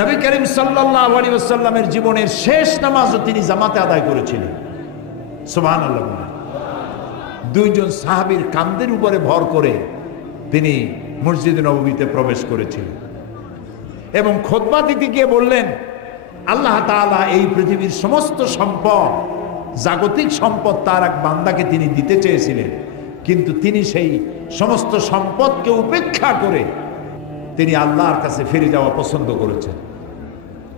নবী করিম সাল্লাল্লাহু আলাইহি ওয়াসাল্লামের জীবনের শেষ নামাজও তিনি জামাতে আদায় করেছিলেন। সুবহানাল্লাহ। দুইজন সাহাবীর কাঁধের উপরে ভর করে তিনি মসজিদে নববীতে প্রবেশ করেছিলেন এবং খুতবা দিতে গিয়ে বললেন, আল্লাহ তাআলা এই পৃথিবীর সমস্ত সম্পদ, জাগতিক সম্পদ তার এক বান্দাকে তিনি দিতে চেয়েছিলেন, কিন্তু তিনি সেই সমস্ত সম্পদকে উপেক্ষা করে তিনি আল্লাহর কাছে ফিরে যাওয়া পছন্দ করেছেন।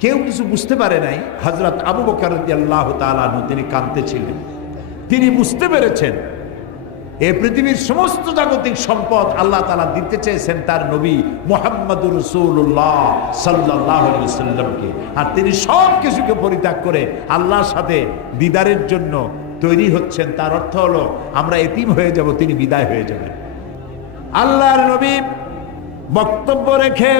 কেউ কিছু বুঝতে পারে নাই। হযরত আবু বকর রাদিয়াল্লাহু তাআলা আনহু তিনি কাঁদতেছিলেন। তিনি বুঝতে পেরেছেন এই পৃথিবীর সমস্ত জাগতিক সম্পদ আল্লাহ তাআলা দিতে চেয়েছেন তার নবী মুহাম্মদুর রাসূলুল্লাহ সাল্লাল্লাহু আলাইহি ওয়াসাল্লামকে, আর তিনি সব কিছুকে পরিত্যাগ করে আল্লাহর সাথে দিদারের জন্য তৈরি হচ্ছেন। তার অর্থ হলো আমরা এতিম হয়ে যাব, তিনি বিদায় হয়ে যাবেন। আল্লাহর নবী বক্তব্য রেখে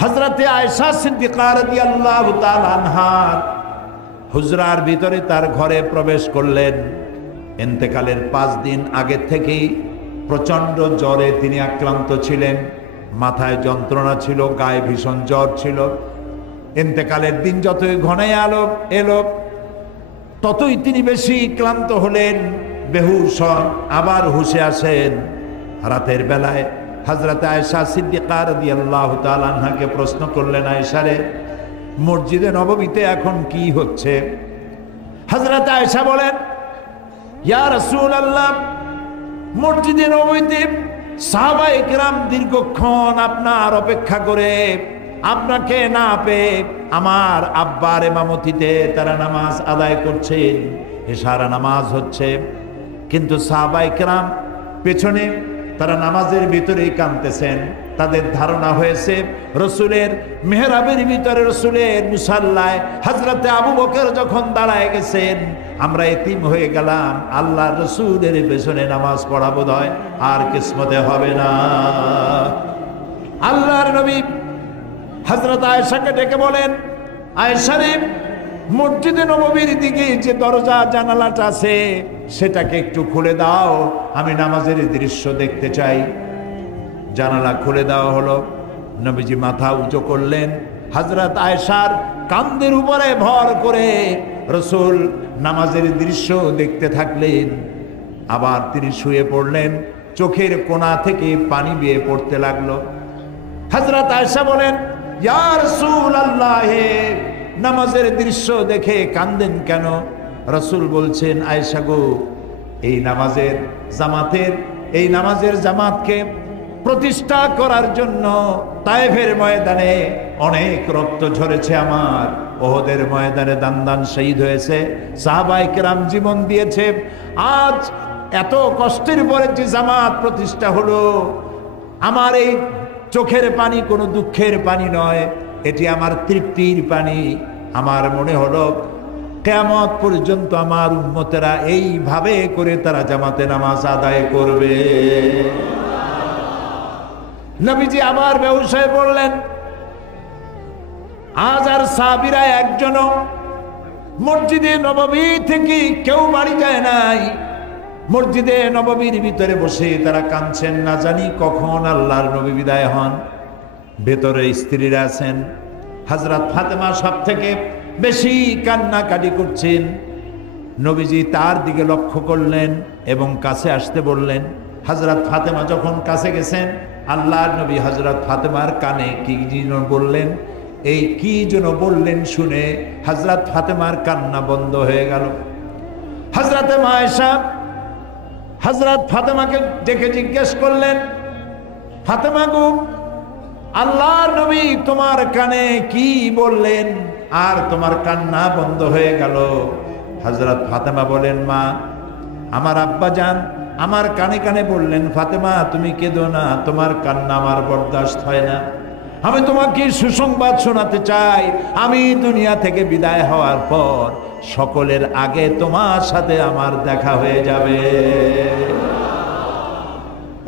হযরতে আয়েশা সিদ্দিকা রাদিয়াল্লাহু তাআলা আনহার হুজরার ভিতরে তার ঘরে প্রবেশ করলেন। ইন্তেকালের 5 দিন আগে থেকেই প্রচন্ড জ্বরে তিনি আক্রান্ত ছিলেন, মাথায় যন্ত্রণা ছিল, গায়ে ভীষণ জ্বর ছিল। ইন্তেকালের দিন যতই ঘনায় এলো ততই তিনি বেশি ক্লান্ত হলেন, বেহুশ হন, আবার হুঁশে আসেন। রাতের বেলায় হযরত আয়েশা সিদ্দিকা রাদিয়াল্লাহু তাআলা আনহাকে প্রশ্ন করলেন, আয়েশা রে, মসজিদে নববীতে এখন কি হচ্ছে? হযরত আয়েশা বলেন, ইয়া রাসূলুল্লাহ, মসজিদে নববীতে সাহাবায়ে কেরাম দীর্ঘক্ষণ আপনার অপেক্ষা করে আপনাকে না পেয়ে আমার আব্বার ইমামতিতে তারা নামাজ আদায় করছেন, এশার নামাজ হচ্ছে, কিন্তু সাহাবায়ে কেরাম পেছনে তারা নামাজের ভিতরেই কাঁদতেছেন। তাদের ধারণা হয়েছে রসুলের মেহরাবের ভিতরে, রসুলের মুসাল্লায় হযরতে আবু বকর যখন দাঁড়ায় গেছেন, আমরা এতিম হয়ে গেলাম, আল্লাহ রসুলের পেছনে নামাজ পড়া বোধহয় আর কিসমতে হবে না। আল্লাহর নবী হযরত আয়েশাকে ডেকে বলেন, আয়েশা রে, মসজিদে নববীর দিকে যে দরজা জানালাটা আছে সেটাকে একটু খুলে দাও, আমি নামাজের দৃশ্য দেখতে চাই। জানালা খুলে দেওয়া হলো। নবীজি মাথা উঁচু করলেন, হযরত আয়েশার কাঁধের উপরে ভর করে রসুল নামাজের দৃশ্য দেখতে থাকলেন। আবার তিনি শুয়ে পড়লেন, চোখের কোণা থেকে পানি বেয়ে পড়তে লাগলো। হযরত আয়েশা বলেন, ইয়া রাসূলুল্লাহ, নামাজের দৃশ্য দেখে কাঁদেন কেন? রসুল বলছেন, আয়েশা গো, এই নামাজের জামাতকে প্রতিষ্ঠা করার জন্য তায়েফের ময়দানে অনেক রক্ত ঝরেছে আমার, ওহদের ময়দানে দান শহীদ হয়েছে, সাহাবায়ে কেরাম জীবন দিয়েছে। আজ এত কষ্টের পরে যে জামাত প্রতিষ্ঠা হলো, আমার এই চোখের পানি কোনো দুঃখের পানি নয়, এটি আমার তৃপ্তির পানি। আমার মনে হলো কিয়ামত পর্যন্ত আমার উম্মতেরা এইভাবে করে তারা জামাতে নামাজ আদায় করবে। নবীজি আবার বেহুশ হয়ে পড়লেন। আজ আর সাহাবীরা একজনও মসজিদে নববী থেকে কেউ বাড়ি যায় নাই। মসজিদে নববীর ভিতরে বসে তারা কাঁদছেন, না জানি কখন আল্লাহর নবী বিদায় হন। ভেতরে স্ত্রীরা আছেন। হযরত ফাতেমা সব থেকে বেশি কান্নাকাটি করছেন। নবীজি তার দিকে লক্ষ্য করলেন এবং কাছে আসতে বললেন। হযরত ফাতেমা যখন কাছে গেছেন, আল্লাহর নবী হযরত ফাতেমার কানে কি যেন বললেন। এই কি যেন বললেন শুনে হযরত ফাতেমার কান্না বন্ধ হয়ে গেল। হযরতে আয়েশা হযরত ফাতেমাকে ডেকে জিজ্ঞেস করলেন, ফাতেমা গো, আল্লাহর নবী তোমার কানে কি বললেন আর তোমার কান্না বন্ধ হয়ে গেল? হযরত ফাতেমা বলেন, মা, আমার আব্বা জান আমার কানে কানে বললেন, ফাতেমা তুমি কেঁদো না, তোমার কান্না আমার বরদাস্ত হয় না। আমি তোমাকে সুসংবাদ শোনাতে চাই, আমি দুনিয়া থেকে বিদায় হওয়ার পর সকলের আগে তোমার সাথে আমার দেখা হয়ে যাবে।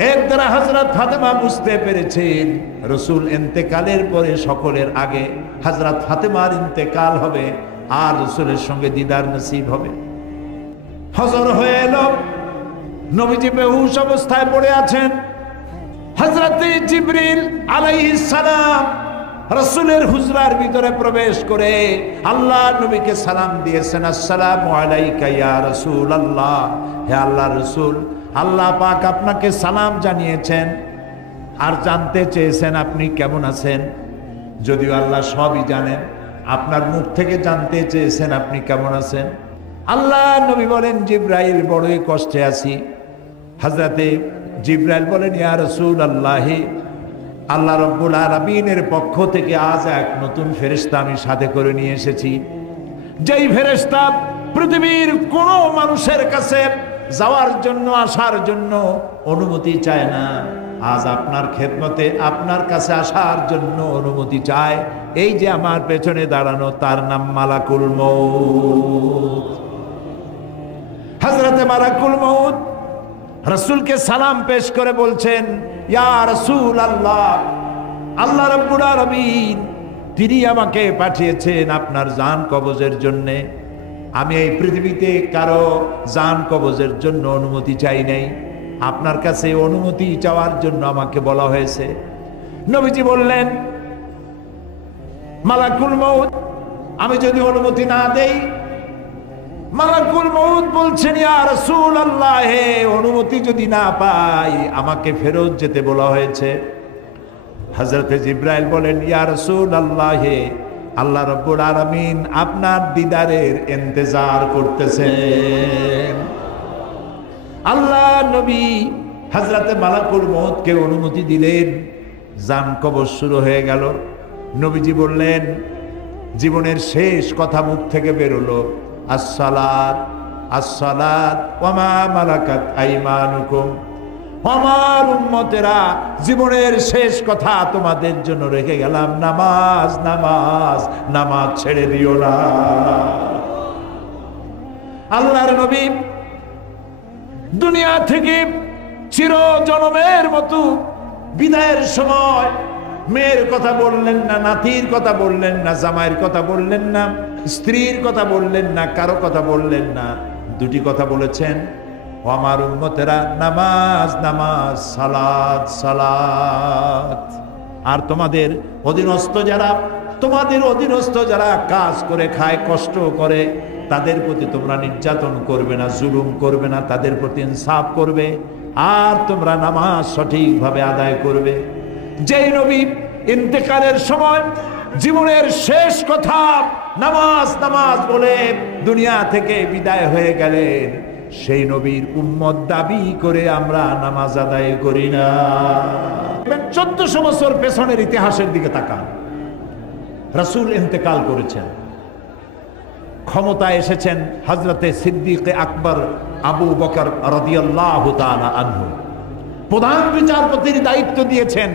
এর দ্বারা হযরত ফাতেমা বুঝতে পেরেছেন রসুল ইন্তেকালের পরে সকলের আগে হযরত ফাতেমার ইন্তেকাল হবে আর রসুলের সঙ্গে দিদার নসিব হবে। ফজর হয়ে এলো, নবীজি বেহুশ অবস্থায় পড়ে আছেন। হযরত জিবরিল আলাইহিস সালাম রাসূলের হুজরার ভিতরে প্রবেশ করে আল্লাহ নবীকে সালাম দিয়েছেন, আসসালামু আলাইকা ইয়া রাসূলুল্লাহ, হে আল্লাহর রাসূল, আল্লাহ পাক আপনাকে সালাম জানিয়েছেন আর জানতে চেয়েছেন আপনি কেমন আছেন। যদিও আল্লাহ সবই জানেন, আপনার মুখ থেকে জানতে চেয়েছেন আপনি কেমন আছেন। আল্লাহ নবী বলেন, জিবরাইল বড়ই কষ্টে আছি। হযরতে জিবরাইল বলেন, ইয়া রাসূলুল্লাহ, আল্লাহ রাব্বুল আলামিনের পক্ষ থেকে আজ এক নতুন ফেরেশতা আমি সাথে করে নিয়ে এসেছি, যেই ফেরেশতা পৃথিবীর কোন মানুষের কাছে যাওয়ার জন্য আসার জন্য অনুমতি চায় না, আজ আপনার খেদমতে আপনার কাছে আসার জন্য অনুমতি চায়। এই যে আমার পেছনে দাঁড়ানো, তার নাম মালাকুল মউত। হযরতে মালাকুল মউত রাসূলকে সালাম পেশ করে বলছেন, ইয়া রাসূলুল্লাহ, আল্লাহ রাব্বুল আলামিন তিনি আমাকে পাঠিয়েছেন আপনার জান কবজের জন্য। আমি এই পৃথিবীতে কারো জান কবজের জন্য অনুমতি চাই নাই, আপনার কাছে অনুমতি চাওয়ার জন্য আমাকে বলা হয়েছে। নবীজি বললেন, মালাকুল মউত, আমি যদি অনুমতি না দেই? মালাকুল মউত বলছেন, ইয়া রাসূলুল্লাহ, অনুমতি যদি না পাই আমাকে ফেরত যেতে বলা হয়েছে। হযরতে জিবরাইল বলেন, ইয়া রাসূলুল্লাহ, আল্লাহ রাব্বুল আলামিন আপনার দিদারের ইন্তজার করতেছেন। আল্লাহ নবী হযরতে মালাকুল মউতকে অনুমতি দিলেন, জান কবজ শুরু হয়ে গেল। নবীজি বললেন, জীবনের শেষ কথা মুখ থেকে বেরোলো, আসসালাত আসসালাত ওয়া মা মালাকাত আইমানুকুম। আমার উম্মতেরা, জীবনের শেষ কথা তোমাদের জন্য রেখে গেলাম, নামাজ নামাজ নামাজ ছেড়ে দিও না। আল্লাহর নবী দুনিয়া থেকে চির জনমের মতো বিদায়ের সময় মেয়ের কথা বললেন না, নাতির কথা বললেন না, জামাইয়ের কথা বললেন না, স্ত্রীর কথা বললেন না, কারো কথা বললেন না। দুটি কথা বলেছেন, ও আমার উম্মতেরা, নামাজ নামাজ, সালাত সালাত। আর তোমাদের অধীনস্থ যারা কাজ করে খায়, কষ্ট করে, তাদের প্রতি তোমরা নির্যাতন করবে না, জুলুম করবে না, তাদের প্রতি ইনসাফ করবে, আর তোমরা নামাজ সঠিকভাবে আদায় করবে। যেই নবী ইন্তেকালের সময় জীবনের শেষ কথা নামাজ নামাজ বলে দুনিয়া থেকে বিদায় হয়ে গেলেন, সেই নবীর উম্মত দাবি করে আমরা নামাজ আদায় করি না। 1400 বছর পেছনের ইতিহাসের দিকে তাকান, রাসূল ইন্তেকাল করেছেন, ক্ষমতায় এসেছেন হযরতে সিদ্দিক আকবর আবু বকর রাদিয়াল্লাহু তাআলা আনহু। প্রধান বিচারপতির দায়িত্ব দিয়েছেন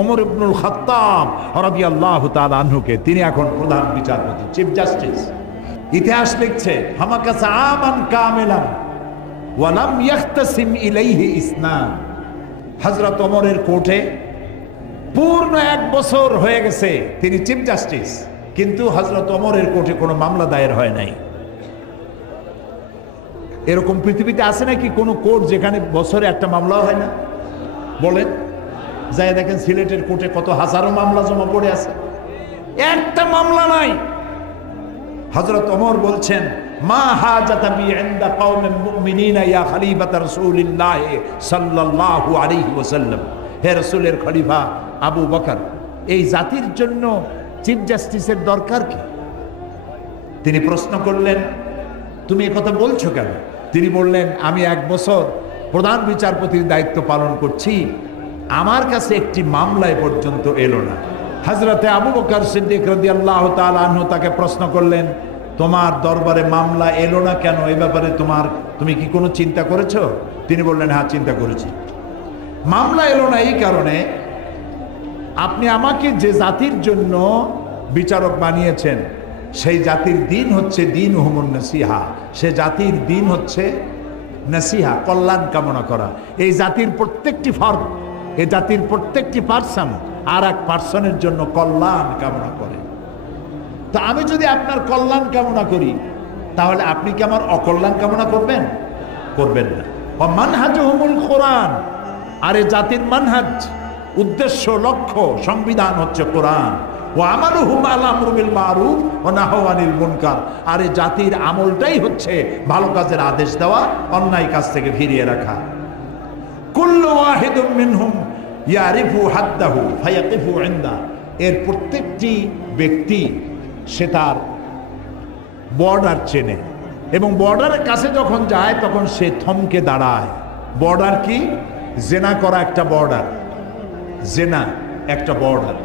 ওমর ইবনুল খাত্তাব রাদিয়াল্লাহু তাআলা আনহুকে। তিনি এখন প্রধান বিচারপতি, চিফ জাস্টিস। ইতিহাস লিখছে, হামাকাসা আমান কামিলান ওয়া লাম ইয়াখতাসিম ইলাইহি ইসনান। হযরত ওমরের কোর্টে পূর্ণ 1 বছর হয়ে গেছে, তিনি চিফ জাস্টিস, কিন্তু হযরত ওমরের কোর্টে কোনো মামলা দায়ের হয় নাই। এরকম পৃথিবীতে আছে নাকি কোনো কোর্ট যেখানে বছরে একটা মামলা হয় না? বলেন, যাই দেখেন সিলেটের কোর্টে কত হাজারো মামলা জমা পড়ে আছে, একটা মামলা নাই। হযরত ওমর বলছেন, মা হাজাতা বি ইনদা কওমিন মুমিনিনা ইয়া খলিফাত রাসূলিল্লাহ সাল্লাল্লাহু আলাইহি ওয়াসাল্লাম। হে রাসূলের খলিফা আবু বকর, এই জাতির জন্য চিফ জাস্টিসের দরকার কি? তিনি প্রশ্ন করলেন, তুমি একথা বলছো কেন? তিনি বললেন, আমি 1 বছর প্রধান বিচারপতির দায়িত্ব পালন করছি, আমার কাছে একটি মামলায় পর্যন্ত এলো না। হযরতে আবু বকর সিদ্দিক রাদিয়াল্লাহু তাআলা আনহু তাকে প্রশ্ন করলেন, তোমার দরবারে মামলা এলো না কেন? এই ব্যাপারে তুমি কি কোনো চিন্তা করেছো? তিনি বললেন, হ্যাঁ চিন্তা করেছি। মামলা এলো না এই কারণে, আপনি আমাকে যে জাতির জন্য বিচারক বানিয়েছেন, সেই জাতির দিন হচ্ছে দিন হুমুন নাসিহা। সে জাতির দিন হচ্ছে নাসিহা, কল্যাণ কামনা করা। এই জাতির প্রত্যেকটি ফর্দ, এই জাতির প্রত্যেকটি পার্সন আর এক পার্সনের জন্য কল্যাণ কামনা করে। তো আমি যদি আপনার কল্যাণ কামনা করি, তাহলে আপনি কি আমার অকল্যাণ কামনা করবেন? করবেন না। মানহাজুহুমুল কোরআন, আর এই জাতির মানহাজ, উদ্দেশ্য, লক্ষ্য, সংবিধান হচ্ছে কোরআন। ওয়া আমালুহুম আল আমরু বিল মারুফ ওয়া নাহয়ু আনিল মুনকার। আর এই জাতির আমলটাই হচ্ছে ভালো কাজের আদেশ দেওয়া, অন্যায় কাজ থেকে ফিরিয়ে রাখা। কুল্লু ওয়াহিদুম মিনহুম ইয়ারিফু হাদ্দাহু ফায়াকিফু ইনদা। এর প্রত্যেকটি ব্যক্তি সে তার বর্ডার চেনে এবং বর্ডারের কাছে যখন যায় তখন সে থমকে দাঁড়ায়। বর্ডার কি? জেনা করা একটা বর্ডার, জেনা একটা বর্ডার,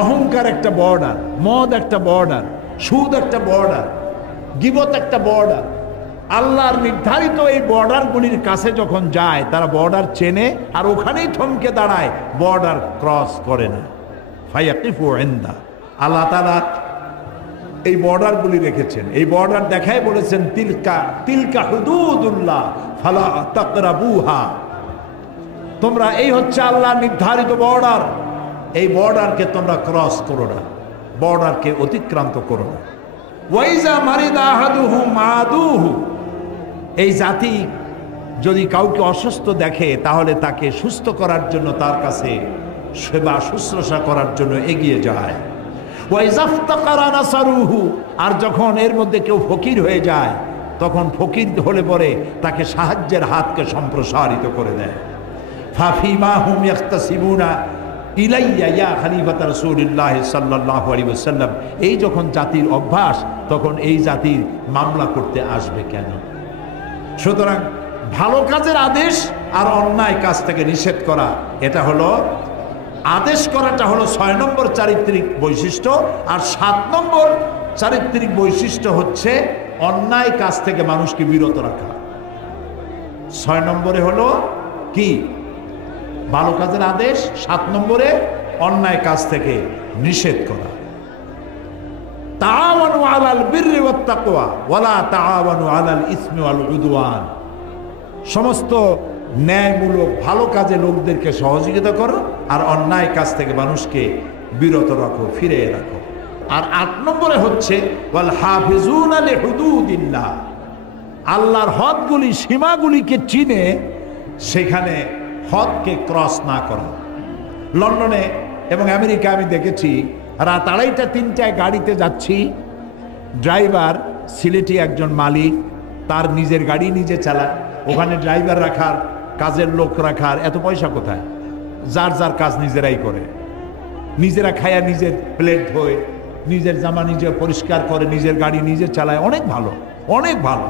অহংকার একটা বর্ডার, মদ একটা বর্ডার, সুদ একটা বর্ডার, গীবত একটা বর্ডার। আল্লাহর নির্ধারিত এই বর্ডারগুলির কাছে যখন যায় তারা বর্ডার চেনে আর ওখানেই থমকে দাঁড়ায়, বর্ডার ক্রস করে না। ফায়াকিফু ইনদা। আল্লাহ তাআলা এই বর্ডারগুলি রেখেছেন, এই বর্ডার দেখায় বলেছেন তিলকা তিলকা হুদুদুল্লাহ ফালা তাকরাবুহা। তোমরা, এই হচ্ছে আল্লাহ নির্ধারিত বর্ডার, এই বর্ডারকে তোমরা ক্রস করো না, বর্ডারকে অতিক্রান্ত করো না। ওয়াইজা মারিদা আহাদুহুম আদুহু। এই জাতি যদি কাউকে অসুস্থ দেখে তাহলে তাকে সুস্থ করার জন্য তার কাছে সেবা শুশ্রূষা করার জন্য এগিয়ে যায়। ওয়াইজাফতাকারা নাসারুহু। আর যখন এর মধ্যে কেউ ফকির হয়ে যায় তখন ফকির হলে পরে তাকে সাহায্যের হাতকে সম্প্রসারিত করে দেয়। ফাফিমা হুম ইয়াখতাসিবুনা ইলাইয়া ইয়া খলিফাত রাসূলুল্লাহ সাল্লাল্লাহু আলাইহি ওয়াসাল্লাম। এই যখন জাতির অভ্যাস তখন এই জাতির মামলা করতে আসবে কেন? সুতরাং ভালো কাজের আদেশ আর অন্যায় কাজ থেকে নিষেধ করা, এটা হলো আদেশ করাটা হলো 6 নম্বর চারিত্রিক বৈশিষ্ট্য। আর 7 নম্বর চারিত্রিক বৈশিষ্ট্য হচ্ছে অন্যায় কাজ থেকে মানুষকে বিরত রাখা। 6 নম্বরে হলো কি? ভালো কাজের আদেশ, 7 নম্বরে অন্যায় কাজ থেকে নিষেধ করা। তাআওয়ানু আলাল বিররি ওয়াত তাকওয়া ওয়ালা তাআওয়ানু আলাল ইসমি ওয়াল উদওয়ান। সমস্ত ন্যায়মূলক ভালো কাজে লোকদেরকে সহযোগিতা করো আর অন্যায় কাজ থেকে মানুষকে বিরত রাখো, ফিরিয়ে রাখো। আর 8 নম্বরে হচ্ছে ওয়াল হাফিজুনা লিহুদুদিল্লাহ। আল্লাহর হদগুলি, সীমাগুলিকে চিনে সেখানে হদকে ক্রস না করা। লন্ডনে এবং আমেরিকা আমি দেখেছি, রাত 2:30-3টায় গাড়িতে যাচ্ছি, ড্রাইভার সিলেটি একজন মালিক, তার নিজের গাড়ি নিজে চালায়। ওখানে ড্রাইভার রাখার, কাজের লোক রাখার এত পয়সা কোথায়? যার যার কাজ নিজেরাই করে, নিজেরা খায়া, নিজের প্লেট ধোয়, নিজের জামা নিজে পরিষ্কার করে, নিজের গাড়ি নিজে চালায়। অনেক ভালো, অনেক ভালো।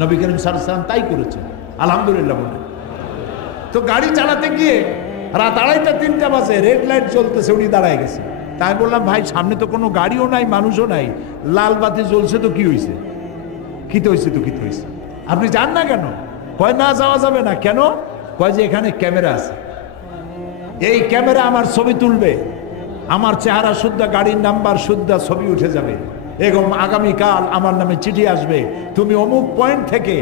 নবী করিম সাল্লাল্লাহু আলাইহি ওয়াসাল্লাম তাই করেছেন, আলহামদুলিল্লাহ বলে। তো গাড়ি চালাতে গিয়ে রাত 2:30-3টা বাজে, রেড লাইট চলতেছে, উনি দাঁড়ায় গেছে। তাই বললাম, ভাই সামনে তো কোনো গাড়িও নাই, মানুষও নাই, লাল বাতি জ্বলছে তো কি হয়েছে? কিতে হয়েছে তো কিতে হয়েছে, আপনি যান না কেন? কয় না, যাওয়া যাবে না। কেন? কয় যে এখানে ক্যামেরা আছে, এই ক্যামেরা আমার ছবি তুলবে, আমার চেহারা শুদ্ধ, গাড়ির নাম্বার শুদ্ধ, ছবি উঠে যাবে এবং আগামীকাল আমার নামে চিঠি আসবে, তুমি অমুক পয়েন্ট থেকে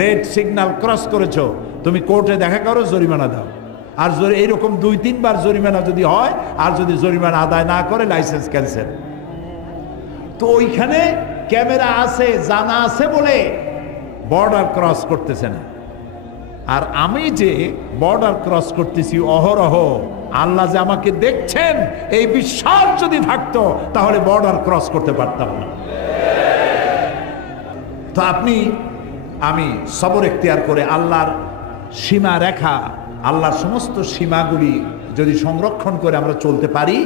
রেড সিগন্যাল ক্রস করেছো, তুমি কোর্টে দেখা করো, জরিমানা দাও। আর এইরকম 2-3 বার জরিমানা যদি হয়, আর যদি জরিমানা আদায় না করে লাইসেন্স ক্যান্সেল। তো ওইখানে ক্যামেরা আছে, জানা আছে বলে বর্ডার ক্রস করতেছে না। আর আমি যে বর্ডার ক্রস করতেছি অহরহ, আল্লাহ যে আমাকে দেখছেন, এই বিশ্বাস যদি থাকতো তাহলে বর্ডার ক্রস করতে পারতাম না। তো আমি সবর এখতিয়ার করে আল্লাহর সীমা রেখা, আল্লাহর সমস্ত সীমাগুলি যদি সংরক্ষণ করে আমরা চলতে পারি,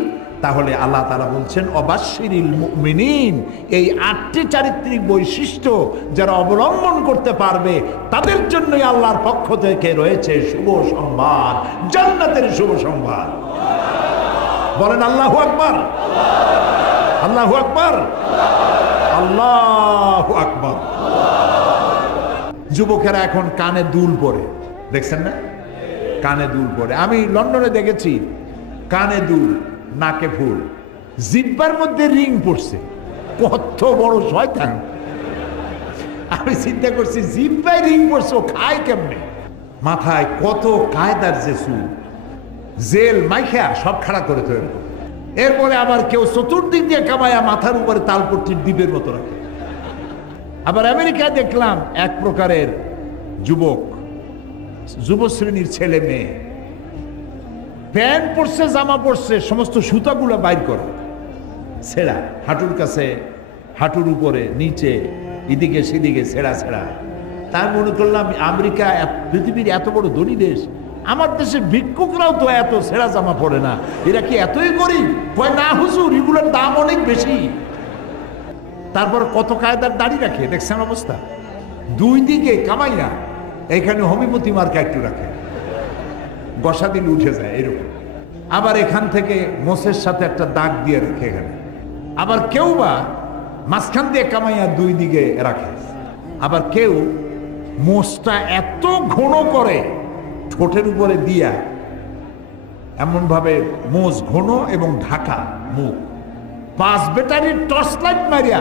তাহলে আল্লাহ তাআলা বলছেন অবাশশিরিল মুমিনিন। এই 8টি চারিত্রিক বৈশিষ্ট্য যারা অবলম্বন করতে পারবে তাদের জন্যই আল্লাহর পক্ষ থেকে রয়েছে শুভ সংবাদ, জান্নাতের শুভ সংবাদ। বলেন আল্লাহু আকবার, আল্লাহু আকবার, আল্লাহু আকবার। যুবকেরা এখন কানে দুল পরে, দেখছেন না? কানে দুল পরে। আমি লন্ডনে দেখেছি কানে দুল, নাকে ফুল, জিব্বার মধ্যে রিং পড়ছে। কত বড় শয়তান! আমি চিন্তা করছি, জিব্বায় রিং পড়ছে, খায় কেমনে? মাথায় কত কায়দার যে চুল, জেল মাইখা সব খাড়া করে তৈরি। এরপরে আবার কেউ চতুর্দিক দিয়ে কামায়া মাথার উপরে তালপট্টির দ্বীপের মতো রাখে। আবার আমেরিকায় দেখলাম এক প্রকারের যুবক, যুব শ্রেণীর ছেলে মেয়ে, প্যান্ট পরছে, জামা পরছে, সমস্ত সুতাগুলো বাইর করে, ছেঁড়া, হাঁটুর কাছে, হাঁটুর উপরে, নিচে, এদিকে সেদিকে ছেঁড়া ছেঁড়া। তাই মনে করলাম আমেরিকা পৃথিবীর এত বড় ধনী দেশ, আমার দেশের ভিক্ষুকরাও তো এত ছেঁড়া জামা পড়ে না, এরা কি এতই গরিব? কয় না হুজুর, এগুলোর দাম অনেক বেশি। তারপর কত কায়দার দাড়ি রাখে, দেখছেন অবস্থা? দুই দিকে কামাইয়া, এখানে হোমিওপ্যাথি মার্কা একটু রাখে, বসা দিন উঠে যায় এরকম। আবার এখান থেকে মোষের সাথে একটা দাগ দিয়ে রাখে এখানে। আবার কেউ বা মাঝখান দিয়ে কামাইয়া দুই দিকে রাখে। আবার কেউ মোষটা এত ঘন করে ঠোঁটের উপরে দিয়া, এমন ভাবে মোষ ঘন এবং ঢাকা মুখ, 5 ব্যাটারির টর্চ লাইট মারিয়া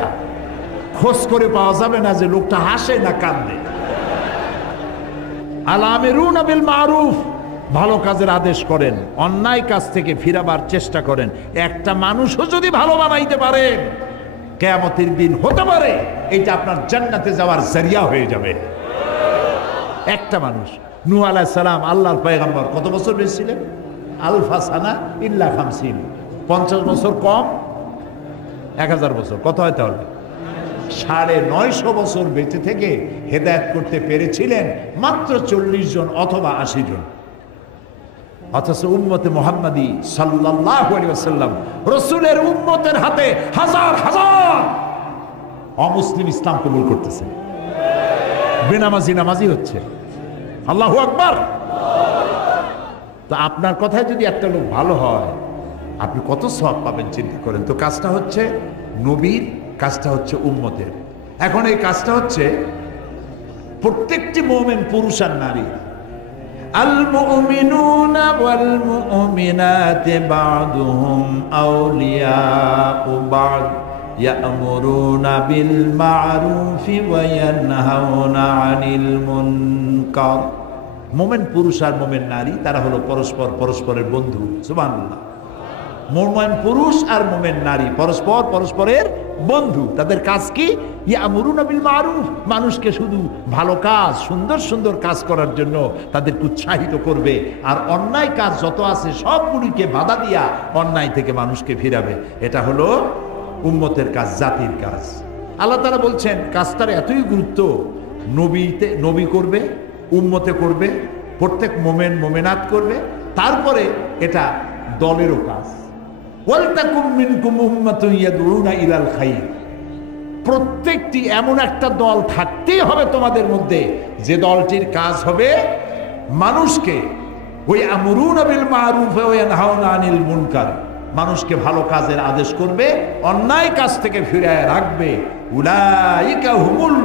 খোঁজ করে পাওয়া যাবে না যে লোকটা হাসে না কান্দে। আলামিরুনা বিল মারুফ, ভালো কাজের আদেশ করেন, অন্যায় কাজ থেকে ফিরাবার চেষ্টা করেন। একটা মানুষও যদি ভালো বানাইতে পারেন, কিয়ামতের দিন হতে পারে এটা আপনার জান্নাতে যাওয়ার জরিয়া হয়ে যাবে। একটা মানুষ। নূহ আলাইহিস সালাম আল্লাহর পয়গম্বর, কত বছর বেঁচে ছিলেন? আলফা সানা ইল্লা 50, 50 বছর কম 1000 বছর, কত হয় তাহলে? 950 বছর বেঁচে থেকে হেদায়েত করতে পেরেছিলেন মাত্র 40 জন অথবা 80 জন। অথচ উম্মতে মুহাম্মাদি সাল্লাল্লাহু আলাইহি ওয়াসাল্লাম, রাসূলের উম্মতের হাতে হাজার হাজার অমুসলিম ইসলাম কবুল করতেছে, বেনামাজি নামাজি হচ্ছে। আল্লাহু আকবার। তো আপনার কথায় যদি একটা লোক ভালো হয়, আপনি কত সওয়াব পাবেন চিন্তা করেন। তো কাজটা হচ্ছে নবীর, কাজটা হচ্ছে উম্মতের। এখন এই কাজটা হচ্ছে প্রত্যেকটি মুমিন, পুরুষ আর নারী। আল মুমিনুনা ওয়াল মুমিনাতু বা'দুহুম আউলিয়াউ বা'দ ইয়া'মুরুনা বিল মা'রুফি ওয়া ইয়ানহাউনা আনিল মুনকার। মুমিন পুরুষ আর মুমিন নারী, তারা হলো পরস্পর পরস্পরের বন্ধু। সুবহানাল্লাহ। মুমিন পুরুষ আর মুমিন নারী পরস্পর পরস্পরের বন্ধু। তাদের কাজ কি? ইয়া'মুরুনা বিল মারুফ, মানুষকে শুধু ভালো কাজ, সুন্দর সুন্দর কাজ করার জন্য তাদেরকে উৎসাহিত করবে। আর অন্যায় কাজ যত আছে সবগুলিকে বাধা দিয়া অন্যায় থেকে মানুষকে ফিরাবে। এটা হলো উম্মতের কাজ, জাতির কাজ। আল্লাহ তাআলা বলছেন কাজটার এতই গুরুত্ব, নবী করবে, উম্মতে করবে, প্রত্যেক মুমিন মুমিনাত করবে। তারপরে এটা দলেরও কাজ। ওয়ালতাকুম মিনকুম উম্মাতুন ইয়াদউনা ইলাল খায়র, প্রত্যেকটি এমন একটা দল থাকতেই হবে তোমাদের মধ্যে, যে দলটির কাজ হবে মানুষকে ওয়া'মুরুনা বিল মারুফ ওয়া ইয়ানহাউনা আনিল মুনকার, মানুষকে ভালো কাজের আদেশ করবে, অন্যায় কাজ থেকে ফিরিয়ে রাখবে। উলাইকা হুমুল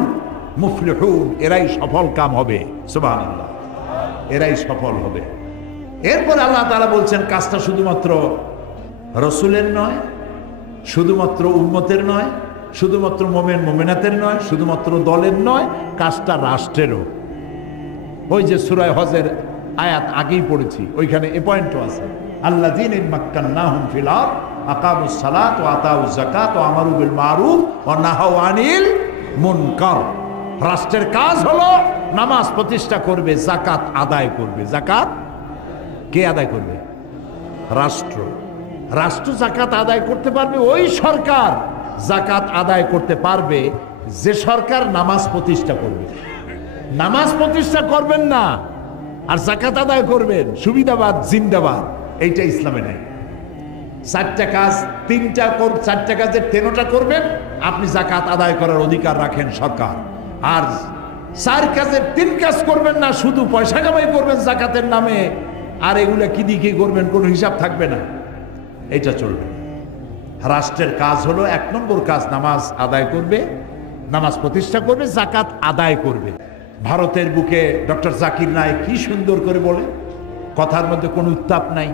মুফলিহুন, এরাই সফল কাম হবে। সুবহানাল্লাহ, এরাই সফল হবে। এরপর আল্লাহ তাআলা বলছেন কাজটা শুধুমাত্র রাসূলের নয়, শুধুমাত্র উম্মতের নয়, শুধুমাত্র মুমিন মুমিনাতের নয়, শুধুমাত্র দলের নয়, কাজটা রাষ্ট্রেরও। ওই যে সূরা হজের আয়াত আগেই পড়েছি, ওইখানে এ পয়েন্টও আছে। আল্লাযীনা মাক্কান্নাহুম ফিল আরদ আকামুস সালাত ওয়া আতাউজ যাকাত ওয়া আমারু বিল মারুফ ওয়া নাহাউ আনিল মুনকার। রাষ্ট্রের কাজ হলো নামাজ প্রতিষ্ঠা করবে, যাকাত আদায় করবে। যাকাত কে আদায় করবে? রাষ্ট্র। রাষ্ট্র যাকাত আদায় করতে পারবে ওই সরকার, যাকাত আদায় করতে পারবে যে সরকার নামাজ প্রতিষ্ঠা করবে। নামাজ প্রতিষ্ঠা করবেন না আর যাকাত আদায় করবেন, সুবিধাবাদ জিন্দাবাদ, এইটা ইসলামে নাই। 4টা কাজ, 4টা কাজের 3টা করবেন, আপনি যাকাত আদায় করার অধিকার রাখেন সরকার। আর 4 কাজের 3 কাজ করবেন না, শুধু পয়সা কামাই করবেন যাকাতের নামে, আর এগুলা কি দিয়ে করবেন কোনো হিসাব থাকবে না, এটা চলবে। রাষ্ট্রের কাজ হলো 1 নম্বর কাজ, নামাজ আদায় করবে, নামাজ প্রতিষ্ঠা করবে, যাকাত আদায় করবে। ভারতের বুকে ডক্টর জাকির নায়েক কি সুন্দর করে বলে, কথার মধ্যে কোনো উত্তাপ নাই,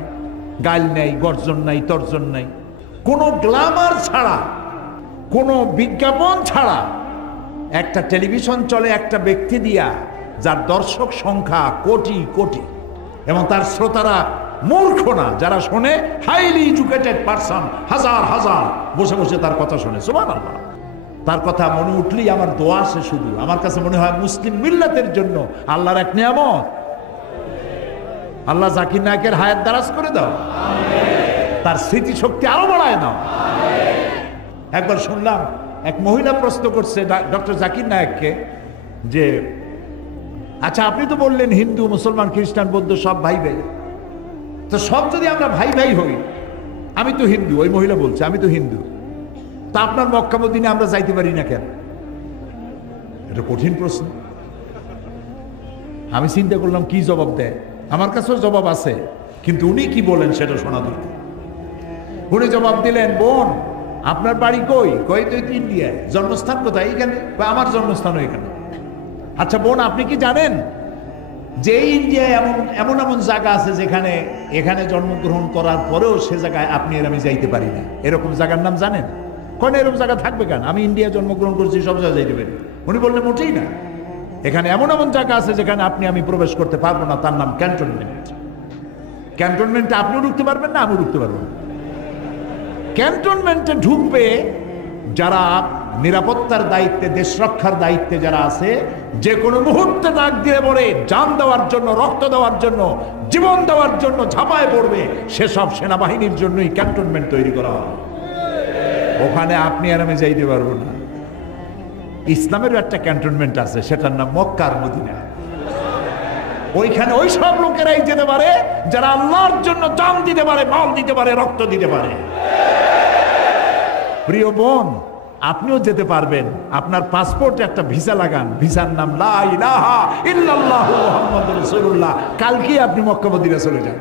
গাল নাই, গর্জন নাই, তর্জন নাই, কোনো গ্ল্যামার ছাড়া, কোনো বিজ্ঞাপন ছাড়া একটা টেলিভিশন চলে একটা ব্যক্তি দিয়া, যার দর্শক সংখ্যা কোটি কোটি, এবং তার শ্রোতারা মূর্খ না, যারা শোনে হাইলি এডুকেটেড পারসন, হাজার হাজার বসে বসে তার কথা শোনে। সুবহানাল্লাহ। তার কথা মনে উঠলেই আমার দোয়া আসে শুধু। আমার কাছে মনে হয় মুসলিম মিল্লাতের জন্য আল্লাহর এক নিয়ামত। আল্লাহ জাকির নায়েকের হায়াত দারাজ করে দাও, তার স্মৃতিশক্তি আরো বাড়ায় দাও। একবার শুনলাম এক মহিলা প্রশ্ন করছে ডক্টর জাকির নায়েককে যে আচ্ছা আপনি তো বললেন হিন্দু মুসলমান খ্রিস্টান বৌদ্ধ সব ভাই ভাই, তো সব যদি আমরা ভাই ভাই হই, আমি তো হিন্দু, ওই মহিলা বলছে আমি তো হিন্দু, তা আপনার মক্কা মদিনে আমরা যাইতে পারি না কেন? এটা কঠিন প্রশ্ন। আমি চিন্তা করলাম কি জবাব দেয়। আমার কাছেও জবাব আছে, কিন্তু উনি কি বলেন সেটা শোনা দরকার। উনি জবাব দিলেন, বোন আপনার বাড়ি কই? কই তো ইন্ডিয়ায়। জন্মস্থান কোথায়? এখানে। বা আমার জন্মস্থানও এখানে। আচ্ছা বোন আপনি কি জানেন যে ইন্ডিয়ায় এমন এমন এমন জায়গা আছে যেখানে এখানে জন্মগ্রহণ করার পরেও সে জায়গায় আপনি আর আমি যাইতে পারি না, এরকম জায়গার নাম জানেন? কোন এরকম জায়গা থাকবে কেন? আমি ইন্ডিয়া জন্মগ্রহণ করছি, সব জায়গায় যাইতে পারি। উনি বললেন মোটেই না, এখানে এমন এমন জায়গা আছে যেখানে আপনি আমি প্রবেশ করতে পারবো না, তার নাম ক্যান্টনমেন্ট। ক্যান্টনমেন্টে আপনিও ঢুকতে পারবেন না, আমিও ঢুকতে পারবো না। ক্যান্টনমেন্টে ঢুকবে যারা নিরাপত্তার দায়িত্বে, দেশ রক্ষার দায়িত্বে যারা আছে, যে কোনো মুহূর্তে ডাক দিয়ে পড়ে জান দেওয়ার জন্য, রক্ত দেওয়ার জন্য, জীবন দেওয়ার জন্য ঝাঁপায় পড়বে, সেসব সেনাবাহিনীর জন্যই ক্যান্টনমেন্ট তৈরি করা হবে। ওখানে আপনি আর আমি যাইতে পারবো না। ইসলামেরও একটা ক্যান্টনমেন্ট আছে, সেটার নাম মক্কা আর মদিনা। ওইখানে ওই সব লোকেরাই যেতে পারে যারা আল্লাহর জন্য জান দিতে পারে, মাল দিতে পারে, রক্ত দিতে পারে। প্রিয় বোন, আপনিও যেতে পারবেন। আপনার পাসপোর্টে একটা ভিসা লাগান, ভিসার নাম লা ইলাহা ইল্লাল্লাহু মুহাম্মাদুর রাসূলুল্লাহ। কালকে আপনি মক্কা মদিনা চলে যান।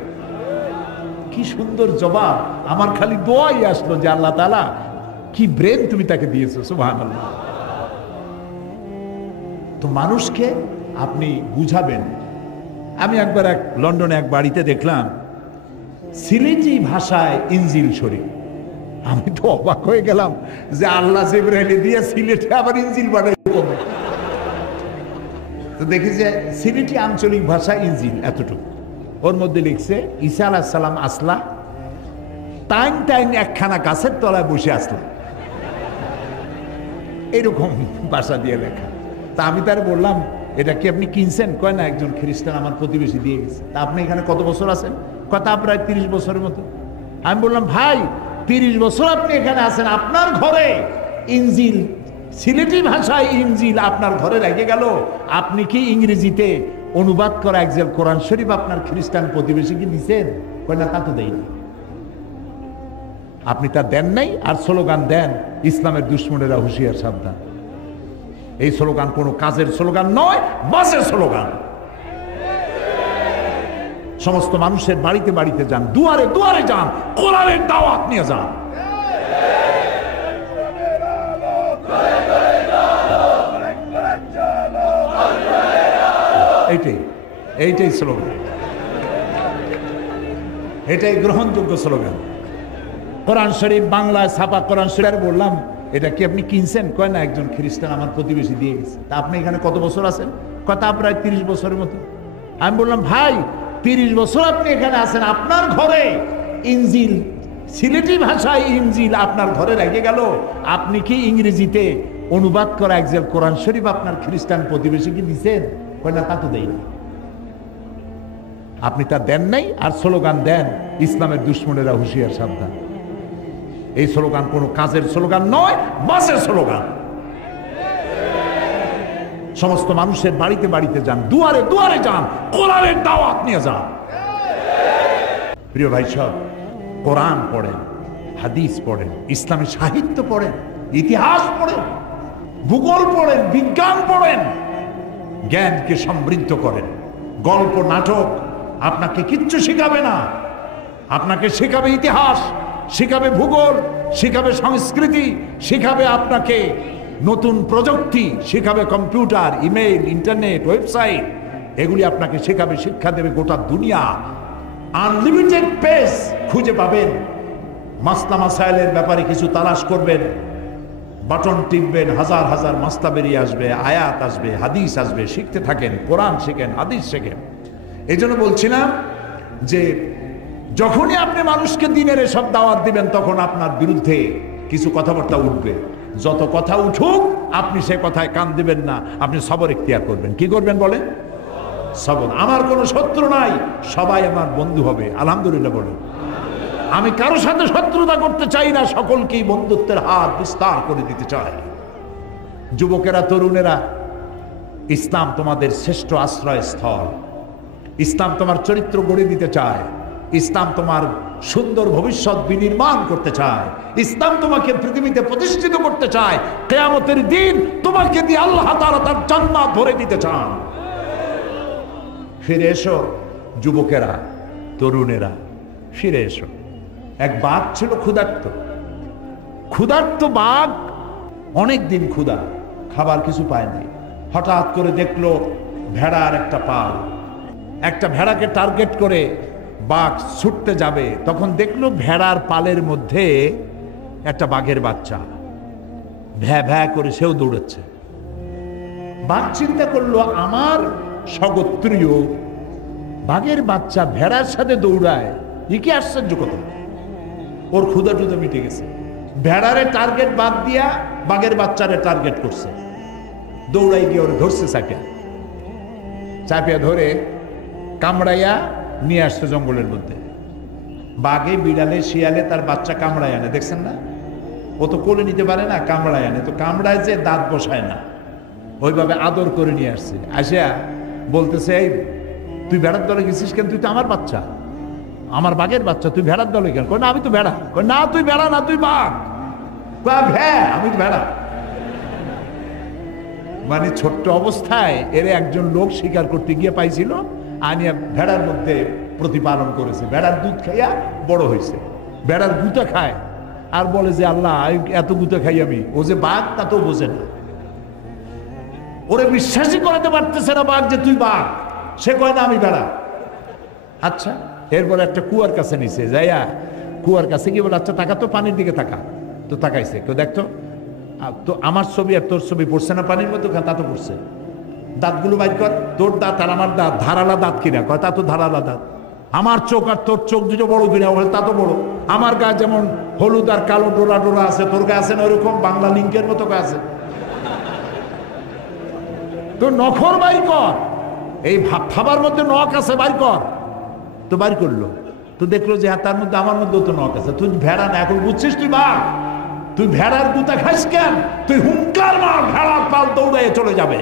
কি সুন্দর জবাব! আমার খালি দোয়াই আসলো যে আল্লাহ তাআলা কি ব্রেন তুমি তাকে দিয়েছো, সুবহানাল্লাহ। তো মানুষকে আপনি বুঝাবেন। আমি একবার লন্ডনে এক বাড়িতে দেখলাম সিলেটি ভাষায় ইনজিল শরীফ। আমি তো অবাক হয়ে গেলাম যে আল্লাহ জিবরাইল দিয়ে সিলেটে আবার ইনজিল বানাই। তো দেখি যে সিলেটি আঞ্চলিক ভাষা ইনজিল এতটুকু, ওর মধ্যে লিখছে ঈসা আলাইহিস সালাম আসলা, টাইম টাইম একখানা গাছের তলায় বসে আসলা, এরকম ভাষা দিয়ে লেখা। তা আমি তার বললাম এটা কি আপনি কিনছেন? কয় না, একজন খ্রিস্টান আমার প্রতিবেশী দিয়ে গেছে। তা আপনি এখানে কত বছর আছেন? কথা প্রায় 30 বছরের মতো। আমি বললাম ভাই 30 বছর আপনি এখানে আছেন, আপনার ঘরে ইনজিল, সিলেটি ভাষায় ইনজিল আপনার ঘরে রেখে গেল, আপনি কি ইংরেজিতে অনুবাদ করা একজেল কোরআন শরীফ আপনার খ্রিস্টান প্রতিবেশীকে দিচ্ছেন? কয় না, তা তো দেয়নি। আপনি তা দেন নাই, আর স্লোগান দেন ইসলামের দুশ্মনেরা হুঁশিয়ার সাবধান। এই স্লোগান কোনো কাজের স্লোগান নয়, বাজে স্লোগান। সমস্ত মানুষের বাড়িতে বাড়িতে যান, দুয়ারে দুয়ারে যান, কোরআনের দাওয়াত নিয়ে যান। এইটাই স্লোগান, এটাই গ্রহণযোগ্য স্লোগান। কোরআন শরীফ বাংলায় ছাপা কোরআন শরীফ। বললাম এটা কি আপনি কিনছেন? কয় না, একজন খ্রিস্টান আমার প্রতিবেশী দিয়ে গেছে। তা আপনি এখানে কত বছর আছেন? কথা প্রায় 30 বছরের মতো। আমি বললাম ভাই 30 বছর আপনি এখানে আছেন, আপনার ঘরে ইনজিল, সিলেটি ভাষায় ইনজিল আপনার ঘরে রেখে গেল, আপনি কি ইংরেজিতে অনুবাদ করা একজেল কোরআন শরীফ আপনার খ্রিস্টান প্রতিবেশীকে দিচ্ছেন? কয় না, তা তো দেয়নি। আপনি তা দেন নাই, আর স্লোগান দেন ইসলামের দুশ্মনেরা হুঁশিয়ার সাবধান। এই স্লোগান কোনো কাজের স্লোগান নয়, বাজে স্লোগান। সমস্ত মানুষের বাড়িতে বাড়িতে যান, দুয়ারে দুয়ারে যান, কোরআনের দাওয়াত নিয়ে যান। প্রিয় ভাই সব, কোরআন পড়েন, হাদিস পড়েন, ইসলামী সাহিত্য পড়েন, ইতিহাস পড়েন, ভূগোল পড়েন, বিজ্ঞান পড়েন, জ্ঞানকে সমৃদ্ধ করেন। গল্প নাটক আপনাকে কিচ্ছু শেখাবে না। আপনাকে শেখাবে ইতিহাস, শেখাবে ভূগোল, শেখাবে সংস্কৃতি, শেখাবে আপনাকে নতুন প্রযুক্তি, শেখাবে কম্পিউটার, ইমেইল, ইন্টারনেট, ওয়েবসাইট। এগুলি আপনাকে শেখাবে, শিক্ষা দেবে গোটা দুনিয়া। আনলিমিটেড পেজ খুঁজে পাবেন। মাসলা মাসাইলের ব্যাপারে কিছু তালাশ করবেন, বাটন টিপবেন, হাজার হাজার মাসলা বেরিয়ে আসবে, আয়াত আসবে, হাদিস আসবে। শিখতে থাকেন, কোরআন শেখেন, হাদিস শেখেন। এই জন্য বলছিলাম যে যখনই আপনি মানুষকে দিনের এসব দাওয়াত দিবেন, তখন আপনার বিরুদ্ধে কিছু কথাবার্তা উঠবে। যত কথা উঠুক, আপনি সে কথায় কান দিবেন না, আপনি সবর ইখতিয়ার করবেন। কি করবেন বলেন? সবর। আমার কোনো শত্রু নাই, সবাই আমার বন্ধু হবে। আলহামদুলিল্লাহ বলেন। আমি কারো সাথে শত্রুতা করতে চাই না, সকলকেই বন্ধুত্বের হাত বিস্তার করে দিতে চাই। যুবকেরা, তরুণেরা, ইসলাম তোমাদের শ্রেষ্ঠ আশ্রয়স্থল। ইসলাম তোমার চরিত্র গড়ে দিতে চায়। ইসলাম তোমার সুন্দর ভবিষ্যৎ বিনির্মাণ করতে চায়। ইসলাম তোমাকে পৃথিবীতে প্রতিষ্ঠিত করতে চায়। কিয়ামতের দিন তোমাকে দিয়ে আল্লাহ তাআলা তার জান্নাত ভরে দিতে চান। ফিরে এসো যুবকেরা, তরুণেরা, ফিরে এসো। এক বাঘ ছিল ক্ষুধার্ত। ক্ষুধার্ত বাঘ অনেক দিন ক্ষুধা, খাবার কিছু পায় নাই। হঠাৎ করে দেখলো ভেড়ার একটা পাল। একটা ভেড়াকে টার্গেট করে বাঘ ছুটতে যাবে, তখন দেখলো ভেড়ার পালের মধ্যে একটা বাঘের বাচ্চা ভ্যা ভ্যা করে সেও দৌড়াচ্ছে। বাঘ চিন্তা করলো, আমার স্বগোত্রীয় বাঘের বাচ্চা ভেড়ার সাথে দৌড়ায়, এ কি আশ্চর্য কথা। ওর ক্ষুধা টুধা মিটে গেছে। ভেড়ারে টার্গেট বাদ দিয়া বাঘের বাচ্চারে টার্গেট করছে। দৌড়াই গিয়ে ওর ধরছে, চাপিয়া ধরে কামড়াইয়া নিয়ে আসছে জঙ্গলের মধ্যে। বাঘে, বিড়ালে, শিয়ালে তার বাচ্চা কামড়ায় আনে, দেখছেন না? ও তো কোলে নিতে পারে না, কামড়ায় আনে। তো কামড়ায় যে দাঁত বসায় না, ওইভাবে আদর করে নিয়ে আসছে। আসিয়া বলতেছে, এই তুই ভেড়ার দলে গেছিস কেন? তুই তো আমার বাচ্চা, আমার বাঘের বাচ্চা, তুই ভেড়ার দলে কেন? না আমি তো ভেড়া। না তুই ভেড়া না, তুই বাঘ। হ্যাঁ আমি তো ভেড়া। মানে ছোট্ট অবস্থায় এর একজন লোক শিকার করতে গিয়ে পাইছিল, আনিয়া ভেড়ার মধ্যে প্রতিপালন করেছে। ভেড়ার দুধ খাইয়া বড় হয়েছে। ভেড়ার গুতা খায় আর বলে যে আল্লাহ এত গুতা খাই আমি। ও যে বাঘ তা তো বোঝে না, ওরে বিশ্বাসই করাতে পারতেছে না বাঘ যে তুই বাঘ। সে কয় না আমি ভেড়া। আচ্ছা, এরপর একটা কুয়ার কাছে নিছে, যাইয়া কুয়ার কাছে গিয়ে বলে, আচ্ছা টাকা তো পানির দিকে তাকা। তো তাকাইছে, কেউ দেখতো তো আমার ছবি আর তোর ছবি পড়ছে না পানির মধ্যে? তা তো পড়ছে। দাঁতগুলো বাইর কর, তোর দাঁত আর আমার দাঁত ধারালা দাঁত কিনা? কয় তা তো ধারালা দাঁত। আমার চোখ আর তোর চোখ দুটো বড় কিনা? বলে তা তো বড়। আমার গা যেমন হলুদ আর কালো ডোরা ডোরা আছে, তোর গা আছে না ওরকম বাংলা লিঙ্কের মতো গা আছে। তো নখর বাইর কর, এই খাবার মধ্যে নখ আছে, বাইর কর। তো বাইর করলো, তো দেখলো যে তার মধ্যে আমার মধ্যেও তো নখ আছে। তুই ভেড়া না, এখন বুঝছিস তুই বাঘ। তুই ভেড়ার গুতা খাইস কেন? তুই হুঙ্কার মার, ভেড়ার পাল দৌড়ে চলে যাবে।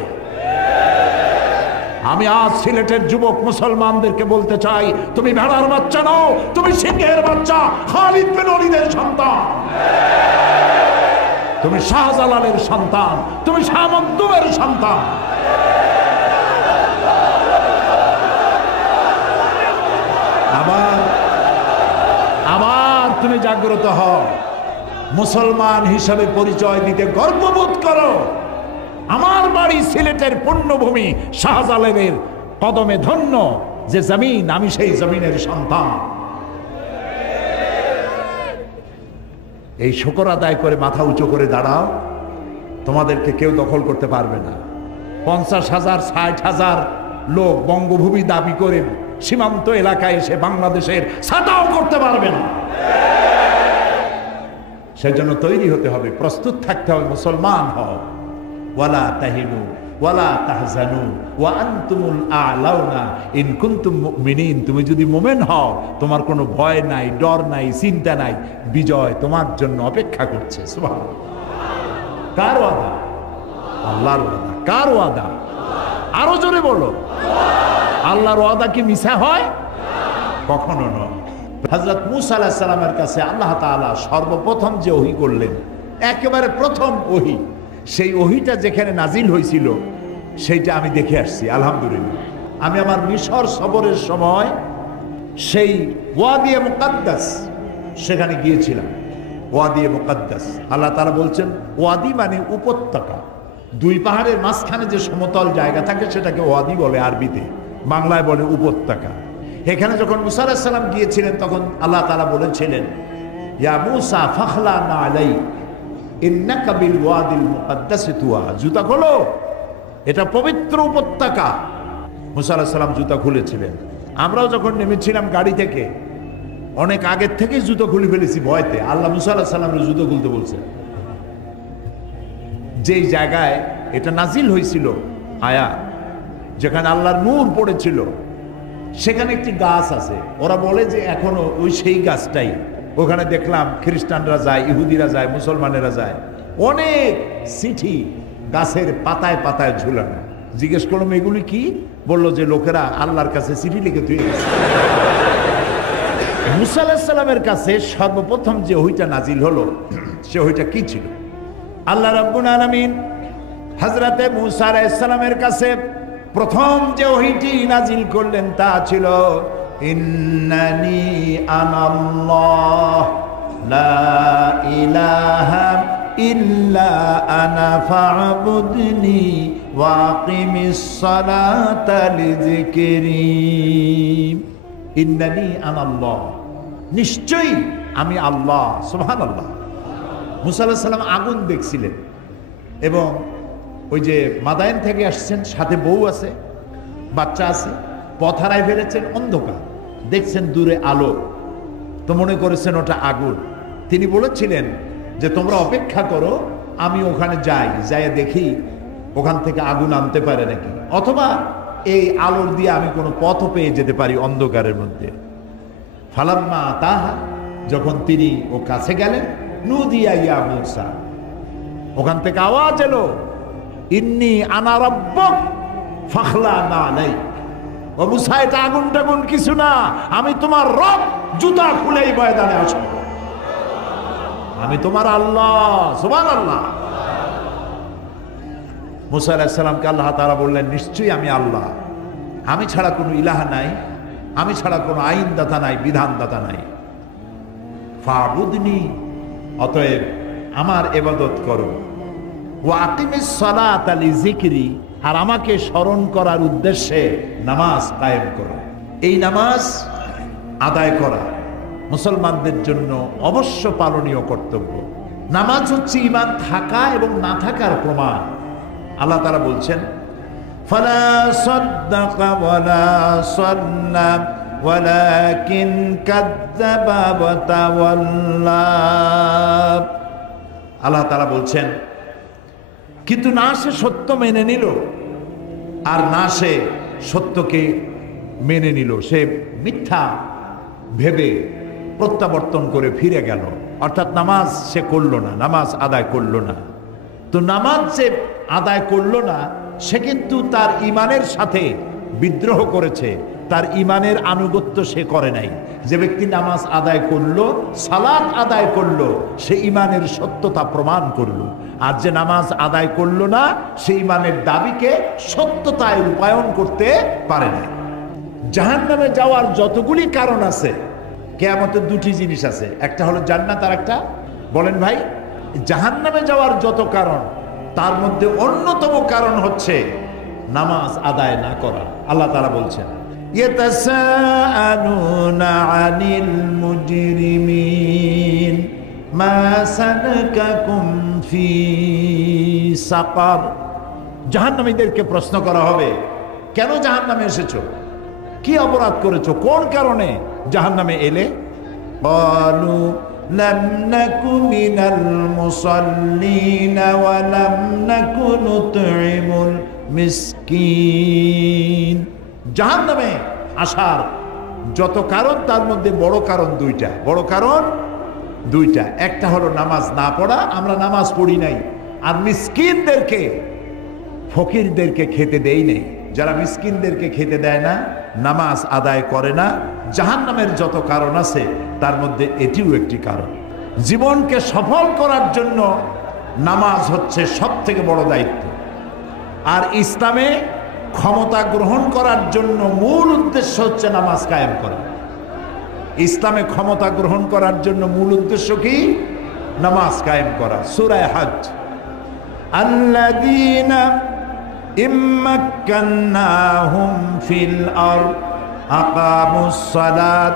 আমি আজ সিলেটের যুবক মুসলমানদেরকে বলতে চাই, তুমি ভেড়ার বাচ্চা নও, তুমি সিংহের বাচ্চা, খালিদ বিন ওলীদের সন্তান, তুমি শাহজালালের সন্তান, তুমি শাহ মখদুমের সন্তান। আবার তুমি জাগ্রত হও, মুসলমান হিসাবে পরিচয় দিতে গর্ববোধ করো। আমার বাড়ি সিলেটের পুণ্যভূমি, শাহজালালের কদমে ধন্য যে জমিন, আমি সেই জমিনের সন্তান। এই শুকর আদায় করে মাথা উঁচু করে দাঁড়াও, তোমাদেরকে কেউ দখল করতে পারবে না। 50,000 60,000 লোক বঙ্গভূমি দাবি করে সীমান্ত এলাকায় এসে বাংলাদেশের ছাতাও করতে পারবে না। সেজন্য তৈরি হতে হবে, প্রস্তুত থাকতে হবে। মুসলমান হও, ওয়ালা তাহিনু ওয়ালা তাহজানু ওয়া আনতুমুল আ'লাউনা ইন কুনতুম মুমিনিন। তুমি যদি মুমিন হও, তোমার কোনো ভয় নাই, ডর নাই, চিন্তা নাই, বিজয় তোমার জন্য অপেক্ষা করছে। সুবহানাল্লাহ। কার ওয়াদা? আল্লাহর ওয়াদা। কার ওয়াদা? আরো জোরে বলো। আল্লাহর ওয়াদা কি মিছা হয়? কখনো নয়। হযরত মূসা আলাইহিস সালামের কাছে আল্লাহ তাআলা সর্বপ্রথম যে ওহী করলেন, একেবারে প্রথম ওহী, সেই ওহীটা যেখানে নাজিল হয়েছিল সেইটা আমি দেখে আসছি, আলহামদুলিল্লাহ। আমি আমার মিশর সফরের সময় সেই ওয়াদি মুকাদ্দাস সেখানে গিয়েছিলাম। ওয়াদি মুকাদ্দাস, আল্লাহ তাআলা বলছেন ওয়াদি মানে উপত্যকা। দুই পাহাড়ের মাঝখানে যে সমতল জায়গা থাকে সেটাকে ওয়াদি বলে আরবিতে, বাংলায় বলে উপত্যকা। এখানে যখন মূসা আলাইহিস সালাম গিয়েছিলেন তখন আল্লাহ তাআলা বলেছিলেন, ইয়া মূসা ফাখলানা আলাইক ইন্নাকা বিল ওয়াদিল মুকাদ্দাসি তুয়া। জুতা খোলো, এটা পবিত্র উপত্যকা। মূসা আলাইহিস সালাম জুতা খুলেছিলেন। আমরাও যখন নেমেছিলাম গাড়ি থেকে, অনেক আগের থেকেই জুতো খুলে ফেলেছি ভয়তে। আল্লাহ মূসা আলাইহিস সালামের জুতো খুলতে বলছেন। যেই জায়গায় এটা নাজিল হয়েছিল আয়াত, যেখানে আল্লাহর নূর পড়েছিল, সেখানে একটি গাছ আছে। ওরা বলে যে এখনো ওই সেই গাছটাই ওখানে দেখলাম খ্রিস্টানরা যায়, ইহুদিরা যায়, মুসলমানেরা যায়, অনেক চিঠি গাছের পাতায় পাতায় ঝুলানো। জিজ্ঞেস করলাম এগুলি কি? বললো যে লোকেরা আল্লাহর কাছে চিঠি লিখে তুই গেছে। মুসা আলাইহিস সালামের কাছে সর্বপ্রথম যে ওহীটা নাজিল হলো, সে ওহীটা কি ছিল? আল্লাহ রাব্বুল আলামিন হযরতে মুসা আলাইহিস সালামের কাছে প্রথম যে ওহীটি নাজিল করলেন তা ছিল ইন্নানি আনাল্লাহ লা ইলাহা ইল্লা আনা ফা'বুদনি ওয়া আকিমিস সালাতা লিযিকরি। ইন্নানি আনাল্লাহ, নিশ্চয়ই আমি আল্লাহ। সুবহানাল্লাহ। মুসা আলাইহিস সালাম আগুন দেখছিলেন এবং ওই যে মাদায়েন থেকে আসছেন, সাথে বউ আছে, বাচ্চা আছে, পথ হারায় ফেলেছেন, অন্ধকার, দেখছেন দূরে আলো, তো মনে করেছেন ওটা আগুন। তিনি বলেছিলেন যে তোমরা অপেক্ষা করো, আমি ওখানে যাই, যাই দেখি ওখান থেকে আগুন আনতে পারে নাকি, অথবা এই আলোর দিয়ে আমি কোনো পথও পেয়ে যেতে পারি অন্ধকারের মধ্যে। ফালাম্মা তাহা, যখন তিনি ও কাছে গেলেন, নুদিয়া ইয়া মুসা, ওখান থেকে আওয়াজ এলো ইন্নী আনা রাব্বুক ফাখলা'না আলাইক। ও মুসা, এটা আগুন টাগুন কিছু না, আমি তোমার রব, জুতা খুলেই ময়দানে আসো, আমি তোমার আল্লাহ। সুবহানাল্লাহ। মুসা আলাইহিস সালামকে আল্লাহ তাআলা বললেন নিশ্চয়ই আমি আল্লাহ, আমি ছাড়া কোনো ইলাহা নাই, আমি ছাড়া কোনো আইনদাতা নাই, বিধানদাতা নাই। ফা'বুদনি, অতএব আমার ইবাদত করো। ওয়া আকিমিস সালাতা লিযিকরি, আর আমাকে স্মরণ করার উদ্দেশ্যে নামাজ কায়েম করো। এই নামাজ আদায় করা মুসলমানদের জন্য অবশ্য পালনীয় কর্তব্য। নামাজ হচ্ছে ঈমান থাকা এবং না থাকার প্রমাণ। আল্লাহ তাআলা বলছেন ফালা সাদ্দাকা ওয়ালা সাল্লা ওয়ালাকিন কাযযাবা ওয়া তাওয়াল্লা। আল্লাহ তাআলা বলছেন কিন্তু না সে সত্য মেনে নিল, আর না সে সত্যকে মেনে নিল, সে মিথ্যা ভেবে প্রত্যাবর্তন করে ফিরে গেল, অর্থাৎ নামাজ সে করলো না, নামাজ আদায় করলো না। তো নামাজ যে আদায় করলো না, সে কিন্তু তার ঈমানের সাথে বিদ্রোহ করেছে, তার ঈমানের আনুগত্য সে করে নাই। যে ব্যক্তি নামাজ আদায় করলো, সালাত আদায় করলো, সে ঈমানের সত্যতা প্রমাণ করলো। আর যে নামাজ আদায় করলো না, সে ঈমানের দাবিকে সত্যতায় রূপায়ণ করতে পারে না। জাহান্নামে যাওয়ার যতগুলি কারণ আছে, কিয়ামতের দুটি জিনিস আছে, একটা হলো জান্নাত, আর একটা বলেন ভাই, জাহান্নামে যাওয়ার যত কারণ, তার মধ্যে অন্যতম কারণ হচ্ছে নামাজ আদায় না করা। আল্লাহ তাআলা বলছেন ইয়াতাসাআলুনা আনিল মুজরিমিন মা সালাকাকুম ফি সাকার। জাহান্নামীদেরকে প্রশ্ন করা হবে, কেন জাহান্নামে এসেছো, কি অপরাধ করেছো, কোন কারণে জাহান্নামে এলে? ক্বালু লাম নাকু মিনাল মুসাল্লিন ওয়া লাম নাকু নুতঈমুল মিসকিন। জাহান্নামে আসার যত কারণ, তার মধ্যে বড় কারণ দুইটা, বড় কারণ দুইটা। একটা হলো নামাজ না পড়া, আমরা নামাজ পড়ি নাই, আর মিসকিনদেরকে, ফকিরদেরকে খেতে দেই নাই। যারা মিসকিনদেরকে খেতে দেয় না, নামাজ আদায় করে না, জাহান্নামের যত কারণ আছে তার মধ্যে এটিও একটি কারণ। জীবনকে সফল করার জন্য নামাজ হচ্ছে সব থেকে বড় দায়িত্ব। আর ইসলামে ক্ষমতা গ্রহণ করার জন্য মূল উদ্দেশ্য হচ্ছে নামাজ কায়েম করা। ইসলামে ক্ষমতা গ্রহণ করার জন্য মূল উদ্দেশ্য কি? নামাজ কায়েম করা। সূরা হজ, আল্লাযীনা ইম্মাক্কান্নাহুম ফিল আরদ আকামুস সালাত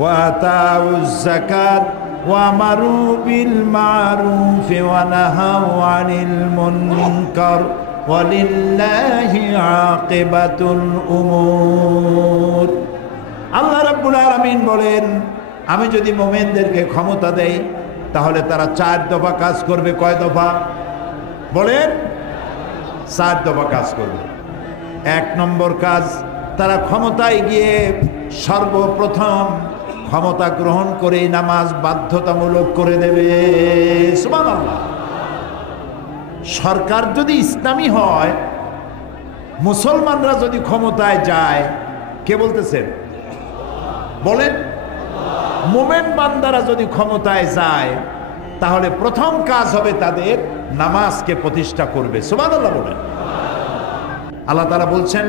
ওয়া আতাউজ যাকাত ওয়া আমারু বিল মা'রুফ ওয়া নাহাউ আনিল মুনকার ওয়ালিল্লাহি আকিবাতুল উমুর। আল্লাহ রাব্বুল আলামিন বলেন, আমি যদি মুমিনদেরকে ক্ষমতা দেই, তাহলে তারা 4 দফা কাজ করবে। কয় দফা বলেন? 4 দফা কাজ করবে। 1 নম্বর কাজ, তারা ক্ষমতায় গিয়ে সর্বপ্রথম ক্ষমতা গ্রহণ করে নামাজ বাধ্যতামূলক করে দেবে। সুবহানাল্লাহ। সরকার যদি ইসলামী হয়, মুসলমানরা যদি ক্ষমতায় যায়, কে বলতেছেন বলেন? মোমেন বান্দারা যদি ক্ষমতায় যায়, তাহলে প্রথম কাজ হবে তাদের নামাজকে প্রতিষ্ঠা করবে। সুবহানাল্লাহ বলেন। আল্লাহ তাআলা বলছেন,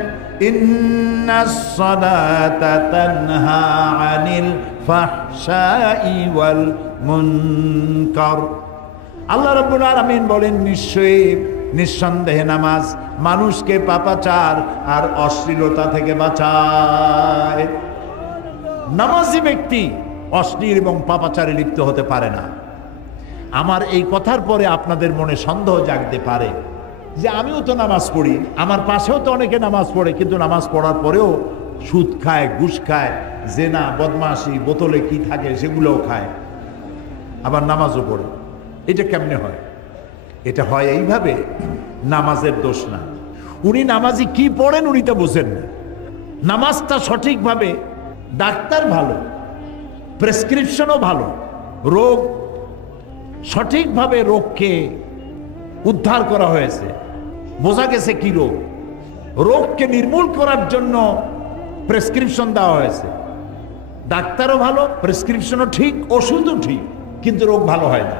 ইন্নাস সালাতা তানহা আনিল ফাহশাই ওয়াল মুনকার। আল্লাহ রাব্বুল আলামিন বলেন, নিঃসন্দেহে নামাজ মানুষকে পাপাচার আর অশ্লীলতা থেকে বাঁচায়। নামাজি ব্যক্তি অশ্লীল এবং পাপাচারে লিপ্ত হতে পারে না। আমার এই কথার পরে আপনাদের মনে সন্দেহ জাগতে পারে যে আমিও তো নামাজ পড়ি, আমার পাশেও তো অনেকে নামাজ পড়ে, কিন্তু নামাজ পড়ার পরেও সুদ খায়, ঘুষ খায়, জেনা, বদমাশি, বোতলে কি থাকে সেগুলোও খায়, আবার নামাজও পড়ে। এটা কেমনে হয়? এটা হয় এইভাবে, নামাজের দোষ না। উনি নামাজি কি পড়েন উনি তা বুঝেন না। নামাজটা সঠিকভাবে, ডাক্তার ভালো, প্রেসক্রিপশনও ভালো, রোগ সঠিকভাবে রোগকে উদ্ধার করা হয়েছে, বোঝা গেছে কি রোগ, রোগকে নির্মূল করার জন্য প্রেসক্রিপশন দেওয়া হয়েছে। ডাক্তারও ভালো, প্রেসক্রিপশনও ঠিক, ওষুধও ঠিক, কিন্তু রোগ ভালো হয় না।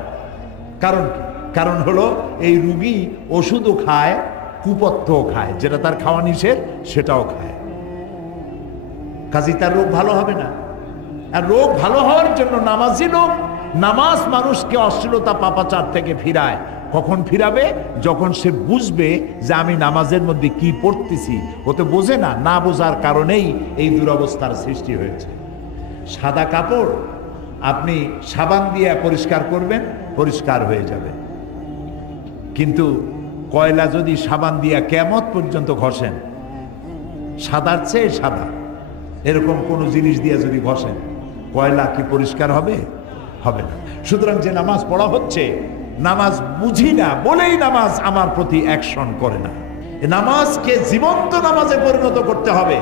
কারণ কি? কারণ হলো এই রোগী ওষুধও খায়, কুপথ্যও খায়, যেটা তার খাওয়া নিষেধ সেটাও খায়, কাজেই তার রোগ ভালো হবে না। আর রোগ ভালো হওয়ার জন্য নামাজি লোক, নামাজ মানুষকে অশ্লীলতা পাপাচার থেকে ফিরায়। কখন ফিরাবে? যখন সে বুঝবে যে আমি নামাজের মধ্যে কি পড়তেছি। ও তো বোঝে না, না বোঝার কারণেই এই দুরবস্থার সৃষ্টি হয়েছে। সাদা কাপড় আপনি সাবান দিয়ে পরিষ্কার করবেন, পরিষ্কার হয়ে যাবে, কিন্তু কয়লা যদি সাবান দিয়া কিয়ামত পর্যন্ত ঘষেন, সাদার চেয়ে সাদা এরকম কোন জিনিস দিয়ে যদি ঘষেন, কয়লা কি পরিষ্কার হবে? হবে না। সুতরাং যে নামাজ পড়া হচ্ছে, নামাজ বুঝি না বলেই নামাজ আমার প্রতি অ্যাকশন করে না। নামাজকে জীবন্ত নামাজে পরিণত করতে হবে।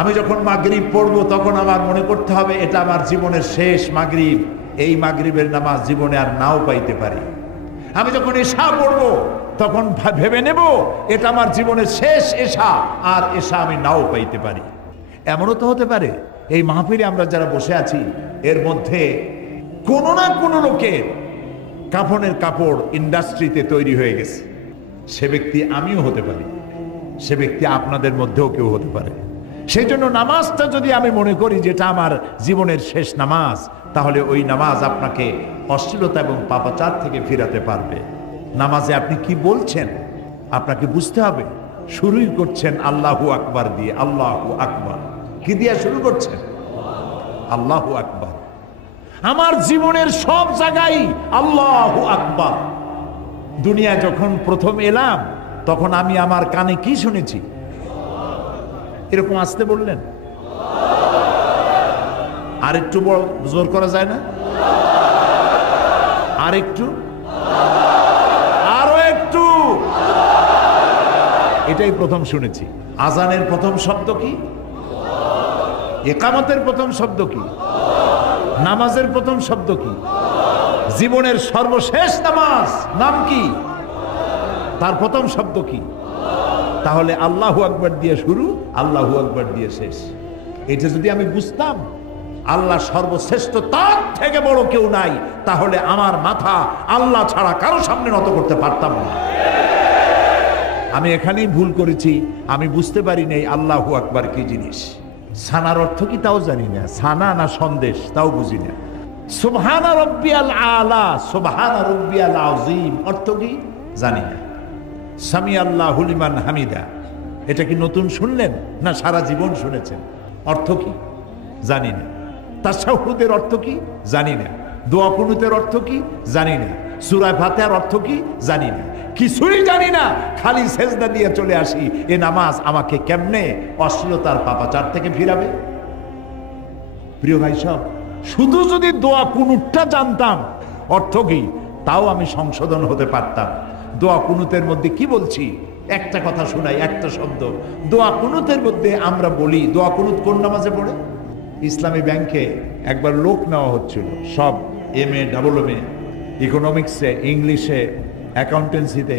আমি যখন মাগরিব পড়বো তখন আমার মনে করতে হবে এটা আমার জীবনের শেষ মাগরিব, এই মাগরিবের নামাজ জীবনে আর নাও পাইতে পারি। আমি যখন এশা পড়বো তখন ভেবে নেব এটা আমার জীবনের শেষ এশা, আর এশা আমি নাও পাইতে পারি। এমনও তো হতে পারে এই মাহফিলে আমরা যারা বসে আছি এর মধ্যে কোনো না কোনো লোকের কাফনের কাপড় ইন্ডাস্ট্রিতে তৈরি হয়ে গেছে। সে ব্যক্তি আমিও হতে পারি, সে ব্যক্তি আপনাদের মধ্যেও কেউ হতে পারে। সেই জন্য নামাজটা যদি আমি মনে করি যেটা আমার জীবনের শেষ নামাজ, তাহলে ওই নামাজ আপনাকে অশ্লীলতা এবং পাপাচার থেকে ফিরাতে পারবে। নামাজে আপনি কি বলছেন আপনাকে বুঝতে হবে। শুরুই করছেন আল্লাহু আকবার দিয়ে। আল্লাহু আকবার কি দিয়ে শুরু করছেন? আল্লাহু আকবার। আমার জীবনের সব জায়গায় আল্লাহু আকবার। দুনিয়া যখন প্রথম এলাম তখন আমি আমার কানে কি শুনেছি? এরকম আসতে বললেন, আর একটু বড় জোর করা যায় না? আর একটু, আরো একটু। এটাই প্রথম শুনেছি। আজানের প্রথম শব্দ কি? ইকামতের প্রথম শব্দ কি? নামাজের প্রথম শব্দ কি? জীবনের সর্বশেষ নামাজ নাম কি? তার প্রথম শব্দ কি? তাহলে আল্লাহু আকবার দিয়ে শুরু, আল্লাহু আকবার দিয়ে শেষ। এটা যদি আমি বুঝতাম আল্লাহ সর্বশ্রেষ্ঠ, তার থেকে বড় কেউ নাই, তাহলে আমার মাথা আল্লাহ ছাড়া কারো সামনে নত করতে পারতাম না। আমি এখানেই ভুল করেছি, আমি বুঝতে পারি নাই আল্লাহু আকবার কি জিনিস। সানার অর্থ কি তাও জানি না, সানা না সন্দেশ তাও বুঝি না। সুবহানা রাব্বিয়াল আলা, সুবহানা রাব্বিয়াল আযীম অর্থ কি জানি না। সামি আল্লাহু লিমান হামিদা, এটা কি নতুন শুনলেন না সারা জীবন শুনেছেন? অর্থ কি জানি না। তাশাহুদের অর্থ কি জানি না। দোয়া কুনুতের অর্থ কি জানি না। সূরা ফাতিহার অর্থ কি জানি না। কিছুই জানি না, খালি সেজদা দিয়ে চলে আসি। এ নামাজ আমাকে কেমনে অশ্লীলতার পাপাচার থেকে ফিরাবে? প্রিয় ভাই সব, শুধু যদি দোয়া কুনুতটা জানতাম অর্থ কি, তাও আমি সংশোধন হতে পারতাম। দোয়া কুনুতের মধ্যে কি বলছি একটা কথা শোনাই, একটা শব্দ। দোয়া কুনুতের মধ্যে আমরা বলি, দোয়া কুনুত কোন নামাজে পড়ে? ইসলামী ব্যাংকে একবার লোক নেওয়া হচ্ছিল, সব MA, AA, ইকোনমিক্সে, ইংলিশে, অ্যাকাউন্টেন্সিতে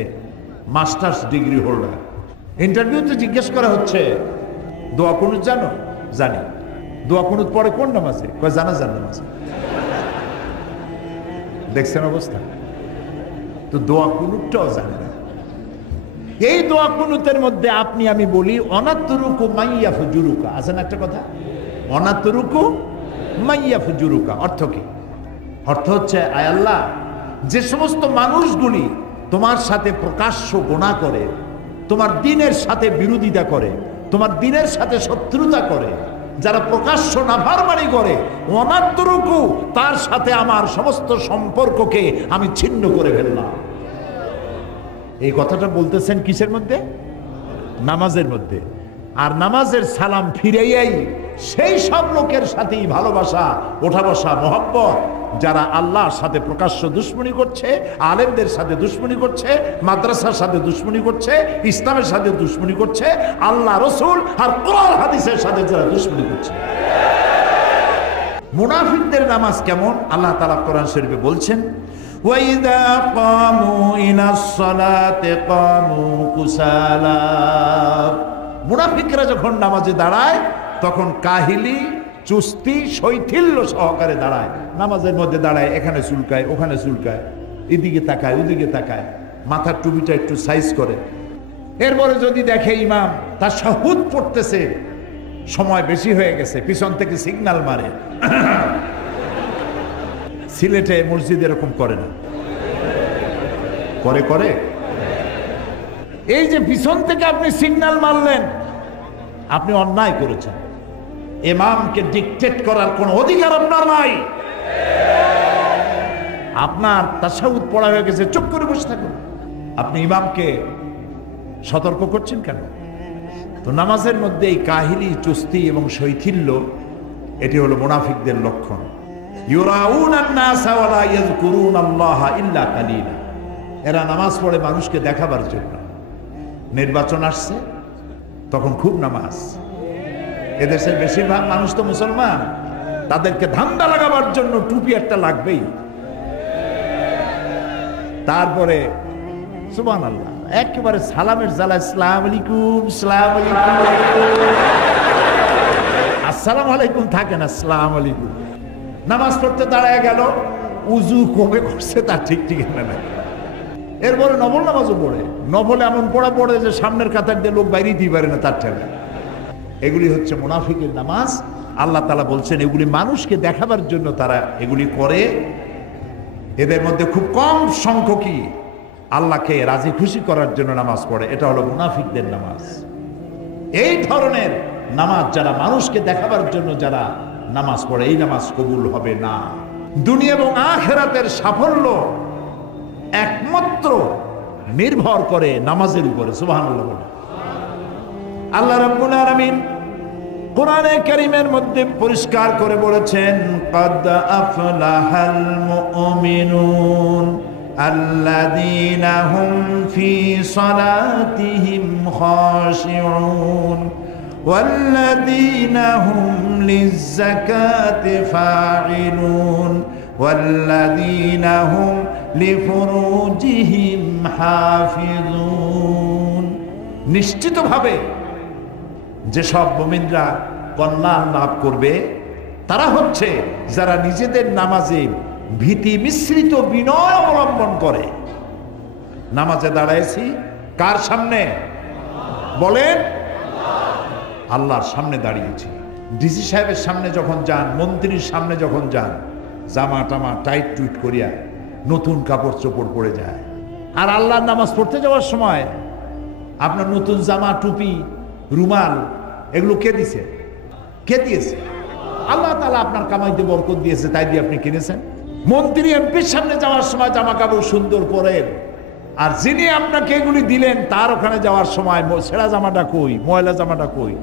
মাস্টার্স ডিগ্রি হোল্ডার। ইন্টারভিউতে জিজ্ঞেস করা হচ্ছে, দোয়া কুনুত জানো? জানি। দোয়া কুনুত পড়ে কোন নামাজে? কয় জানাজার নামাজে। দেখছেন অবস্থা? তো দোয়া কুনুতটাও জানে না। এই দোয়া কুনুতের মধ্যে আপনি আমি বলি অনাত্তরুকু মাইয়া ফুজুরুকা, আছে না একটা কথা? অনাত্তরুকু মাইয়া ফুজুরুকা অর্থ কি? অর্থ হচ্ছে, আয় আল্লাহ, যে সমস্ত মানুষগুলি তোমার সাথে প্রকাশ্য গুনাহ করে, তোমার দ্বীনের সাথে বিরোধিতা করে, তোমার দ্বীনের সাথে শত্রুতা করে, যারা প্রকাশ্য নাফরমানি করে, অনাত্তরুকু তার সাথে আমার সমস্ত সম্পর্ককে আমি ছিন্ন করে ফেললাম। এই কথাটা বলতেছেন কিসের মধ্যে? নামাজের মধ্যে। আর নামাজের সালাম ফিরেই সেই সব লোকের সাথেই ভালোবাসা, ওঠা বসা, মহব্বত, যারা আল্লাহর সাথে প্রকাশ্য দুশ্মনী করছে, আলেমদের সাথে দুশ্মনী করছে, মাদ্রাসার সাথে দুশ্মনী করছে, ইসলামের সাথে দুশ্মনী করছে, আল্লাহ রসুল আর কোরআন হাদিসের সাথে যারা দুশ্মনী করছে। মুনাফিকদের নামাজ কেমন? আল্লাহ তাআলা কোরআন শরীফে বলছেন, وَإِذَا قَامُوا إِلَى الصَّلَاةِ قَامُوا كُسَالَى। মুনাফিকরা যখন নামাজে দাঁড়ায় তখন কাহিলি, চুস্তি, শৈথিল্য সহকারে দাঁড়ায়। নামাজের মধ্যে দাঁড়ায়, এখানে চুলকায়, ওখানে চুলকায়, এদিকে তাকায়, ওদিকে তাকায়, মাথার টুপিটা একটু সাইজ করে। এরপরে যদি দেখে ইমাম তার শাহুদ পড়তেছে, সময় বেশি হয়ে গেছে, পিছন থেকে সিগন্যাল মারে। সিলেটে মসজিদ এরকম করে না? করে। এই যে পিছন থেকে আপনি সিগন্যাল মারলেন, আপনি অন্যায় করেছেন। ইমামকে ডিকটেট করার কোনো অধিকার আপনার নাই। আপনার তাশাহুদ পড়া হয়ে গেছে, চুপ করে বসে থাকুন। আপনি ইমামকে সতর্ক করছেন কেন? তো নামাজের মধ্যে এই কাহিলি, চুস্তি এবং শৈথিল্য, এটি হলো মুনাফিকদের লক্ষণ। এরা নামাজ পড়ে মানুষকে দেখাবার জন্য। নির্বাচন আসছে, তখন খুব নামাজ। এদেশের বেশিরভাগ মানুষ তো মুসলমান, তাদেরকে ধান্দা লাগাবার জন্য টুপি একটা লাগবেই। তারপরে সুবহানাল্লাহ, একেবারে সালামের জ্বালা, আসসালামু আলাইকুম, আসসালামু আলাইকুম, আসসালামু আলাইকুম থাকে না, আসসালামু আলাইকুম। নামাজ পড়তে দাঁড়ায় গেল, উজু কবে করছে তার ঠিক ঠিকানা নাই। এরপরে নফল নামাজও পড়ে, নফলে এমন পড়ে যে সামনের কাতার দিয়ে লোক বাইরে দিতে পারে না তার ঠেলা। এগুলি হচ্ছে মুনাফিকের নামাজ। আল্লাহ তাআলা বলছেন এগুলি মানুষকে দেখাবার জন্য তারা এগুলি করে। এদের মধ্যে খুব কম সংখ্যকই আল্লাহকে রাজি খুশি করার জন্য নামাজ পড়ে। এটা হলো মুনাফিকদের নামাজ। এই ধরনের নামাজ যারা মানুষকে দেখাবার জন্য যারা নামাজ পড়ে, এই নামাজ কবুল হবে না। দুনিয়া এবং আখিরাতের সাফল্য একমাত্র নির্ভর করে নামাজের উপরে। সুবহানাল্লাহ। আল্লাহ রাব্বুল আলামিন কোরআনে কারীমের মধ্যে পরিষ্কার করে বলেছেন, قد أفلح المؤمنون الذين هم في صلاتهم خاشعون والذين هم للزكاة فاعلون والذين هم لفروجهم حافظون। নিশ্চিতভাবে যেসব মুমিনরা কল্যাণ লাভ করবে তারা হচ্ছে যারা নিজেদের নামাজে ভীতি মিশ্রিত বিনয় অবলম্বন করে। নামাজে দাঁড়াইছি কার সামনে? বলেন, আল্লাহর সামনে দাঁড়িয়েছি। ডিসি সাহেবের সামনে যখন যান, মন্ত্রীর সামনে যখন যান, জামা টামা টাইট টুইট করিয়া নতুন কাপড় চোপড় পরে যায়। আর আল্লাহর নামাজ পড়তে যাওয়ার সময় আপনার নতুন জামা, টুপি, রুমাল এগুলো কে দিছে? কে দিয়েছে? আল্লাহ তাআলা আপনার কামাইতে বরকত দিয়েছে, তাই দিয়ে আপনি কিনেছেন। মন্ত্রী এমপির সামনে যাওয়ার সময় জামা কাপড় সুন্দর পরেন, আর যিনি আপনাকে এগুলি দিলেন তার ওখানে যাওয়ার সময় ছেঁড়া জামাটা কই, ময়লা জামাটা কই,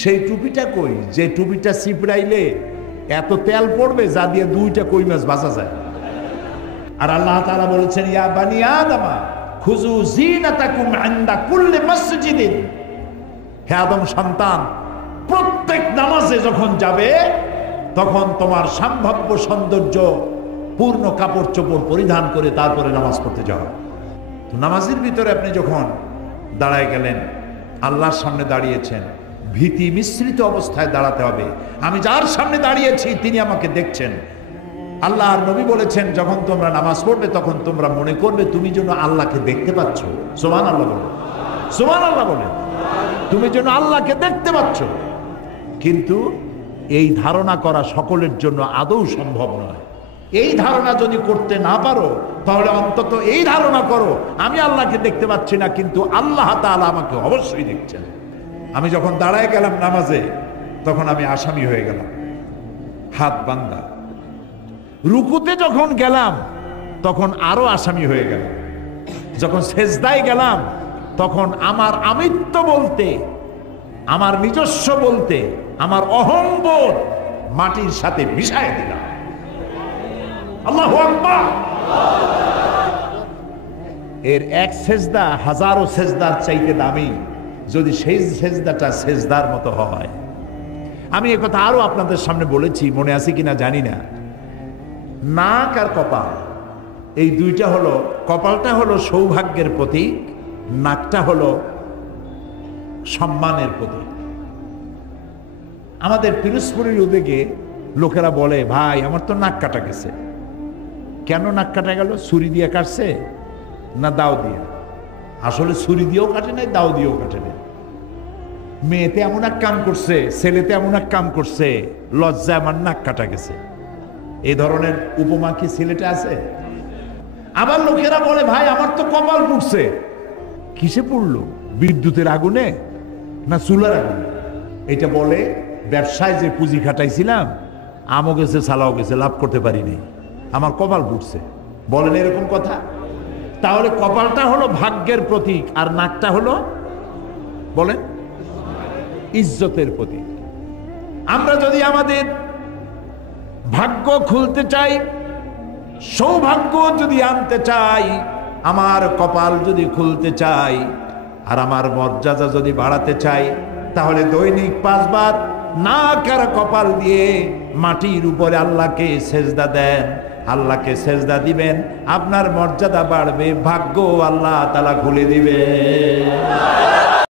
সেই টুপিটা কই, যে টুপিটা চিপড়াইলে এত তেল পড়বে যা দিয়ে 2টা কই মাছ ভাজা যায়। আর আল্লাহ তাআলা বলেছেন, ইয়া বানি আদমা খুযু জিনাতাকুম ইনদা কুল্লি মসজিদিন। হে আদম সন্তান, প্রত্যেক নামাজে যখন যাবে তখন তোমার সম্ভাব্য সৌন্দর্য পূর্ণ কাপড় চোপড় পরিধান করে তারপরে নামাজ পড়তে যাও। তো নামাজের ভিতরে আপনি যখন দাঁড়ায় গেলেন, আল্লাহর সামনে দাঁড়িয়েছেন, ভীতি মিশ্রিত অবস্থায় দাঁড়াতে হবে। আমি যার সামনে দাঁড়িয়েছি তিনি আমাকে দেখছেন। আল্লাহর নবী বলেছেন, যখন তোমরা নামাজ পড়বে তখন তোমরা মনে করবে তুমি যেন আল্লাহকে দেখতে পাচ্ছ। সুবহানাল্লাহ বলে, সুবহানাল্লাহ বলে, তুমি যেন আল্লাহকে দেখতে পাচ্ছ। কিন্তু এই ধারণা করা সকলের জন্য আদৌ সম্ভব নয়। এই ধারণা যদি করতে না পারো তাহলে অন্তত এই ধারণা করো আমি আল্লাহকে দেখতে পাচ্ছি না, কিন্তু আল্লাহ তাআলা আমাকে অবশ্যই দেখছেন। আমি যখন দাঁড়ায় গেলাম নামাজে তখন আমি আসামি হয়ে গেলাম, হাত বান্দা। রুকুতে যখন গেলাম তখন আরো আসামি হয়ে গেলাম। যখন সেজদায় গেলাম তখন আমার আমিত্ব বলতে, আমার নিজস্ব বলতে, আমার অহংবোধ মাটির সাথে মিশায় দিলাম। আল্লাহু আকবার। এর এক সেজদা হাজারো সেজদার চাইতে দামি, যদি সেই সেজদাটা সেজদার মতো হয়। আমি একথা আরো আপনাদের সামনে বলেছি, মনে আছে কিনা জানি না। নাক আর কপাল, এই দুইটা হলো, কপালটা হলো সৌভাগ্যের প্রতীক, নাকটা হলো সম্মানের প্রতীক। আমাদের পিরোজপুরের উদ্যোগে লোকেরা বলে, ভাই আমার তো নাক কাটা গেছে। কেন নাক কাটা গেল? ছুরি দিয়ে কাটছে না দাও দিয়ে? আসলে ছুরি দিয়েও কাটে নাই, দাও দিয়েও কাটে নাই। মেয়েতে এমন এক কাম করছে, ছেলেতে এমন এক কাম করছে, লজ্জায় আমার নাক কাটা গেছে। এই ধরনের উপমা কি সিলেটে আছে? আবার লোকেরা বলে, ভাই আমার তো কপাল পুড়ছে। কিসে পুড়লো? বিদ্যুতের আগুনে না চুলার আগুনে? এটা বলে ব্যবসায় যে পুঁজি খাটাইছিলাম, আমও গেছে সালাও গেছে, লাভ করতে পারিনি, আমার কপাল পুড়ছে। বলেন এরকম কথা? তাহলে কপালটা হলো ভাগ্যের প্রতীক আর নাকটা হলো, বলেন, ইজ্জতের প্রতীক। আমরা যদি আমাদের ভাগ্য খুলতে চাই, সৌভাগ্য যদি আনতে চাই, আমার কপাল যদি খুলতে চাই, আর আমার মর্যাদা যদি বাড়াতে চাই, তাহলে দৈনিক 5 বার নাক আর কপাল দিয়ে মাটির উপরে আল্লাহকে সেজদা দেন। আল্লাহকে সেজদা দিবেন, আপনার মর্যাদা বাড়বে, ভাগ্য আল্লাহ তাআলা খুলে দিবে।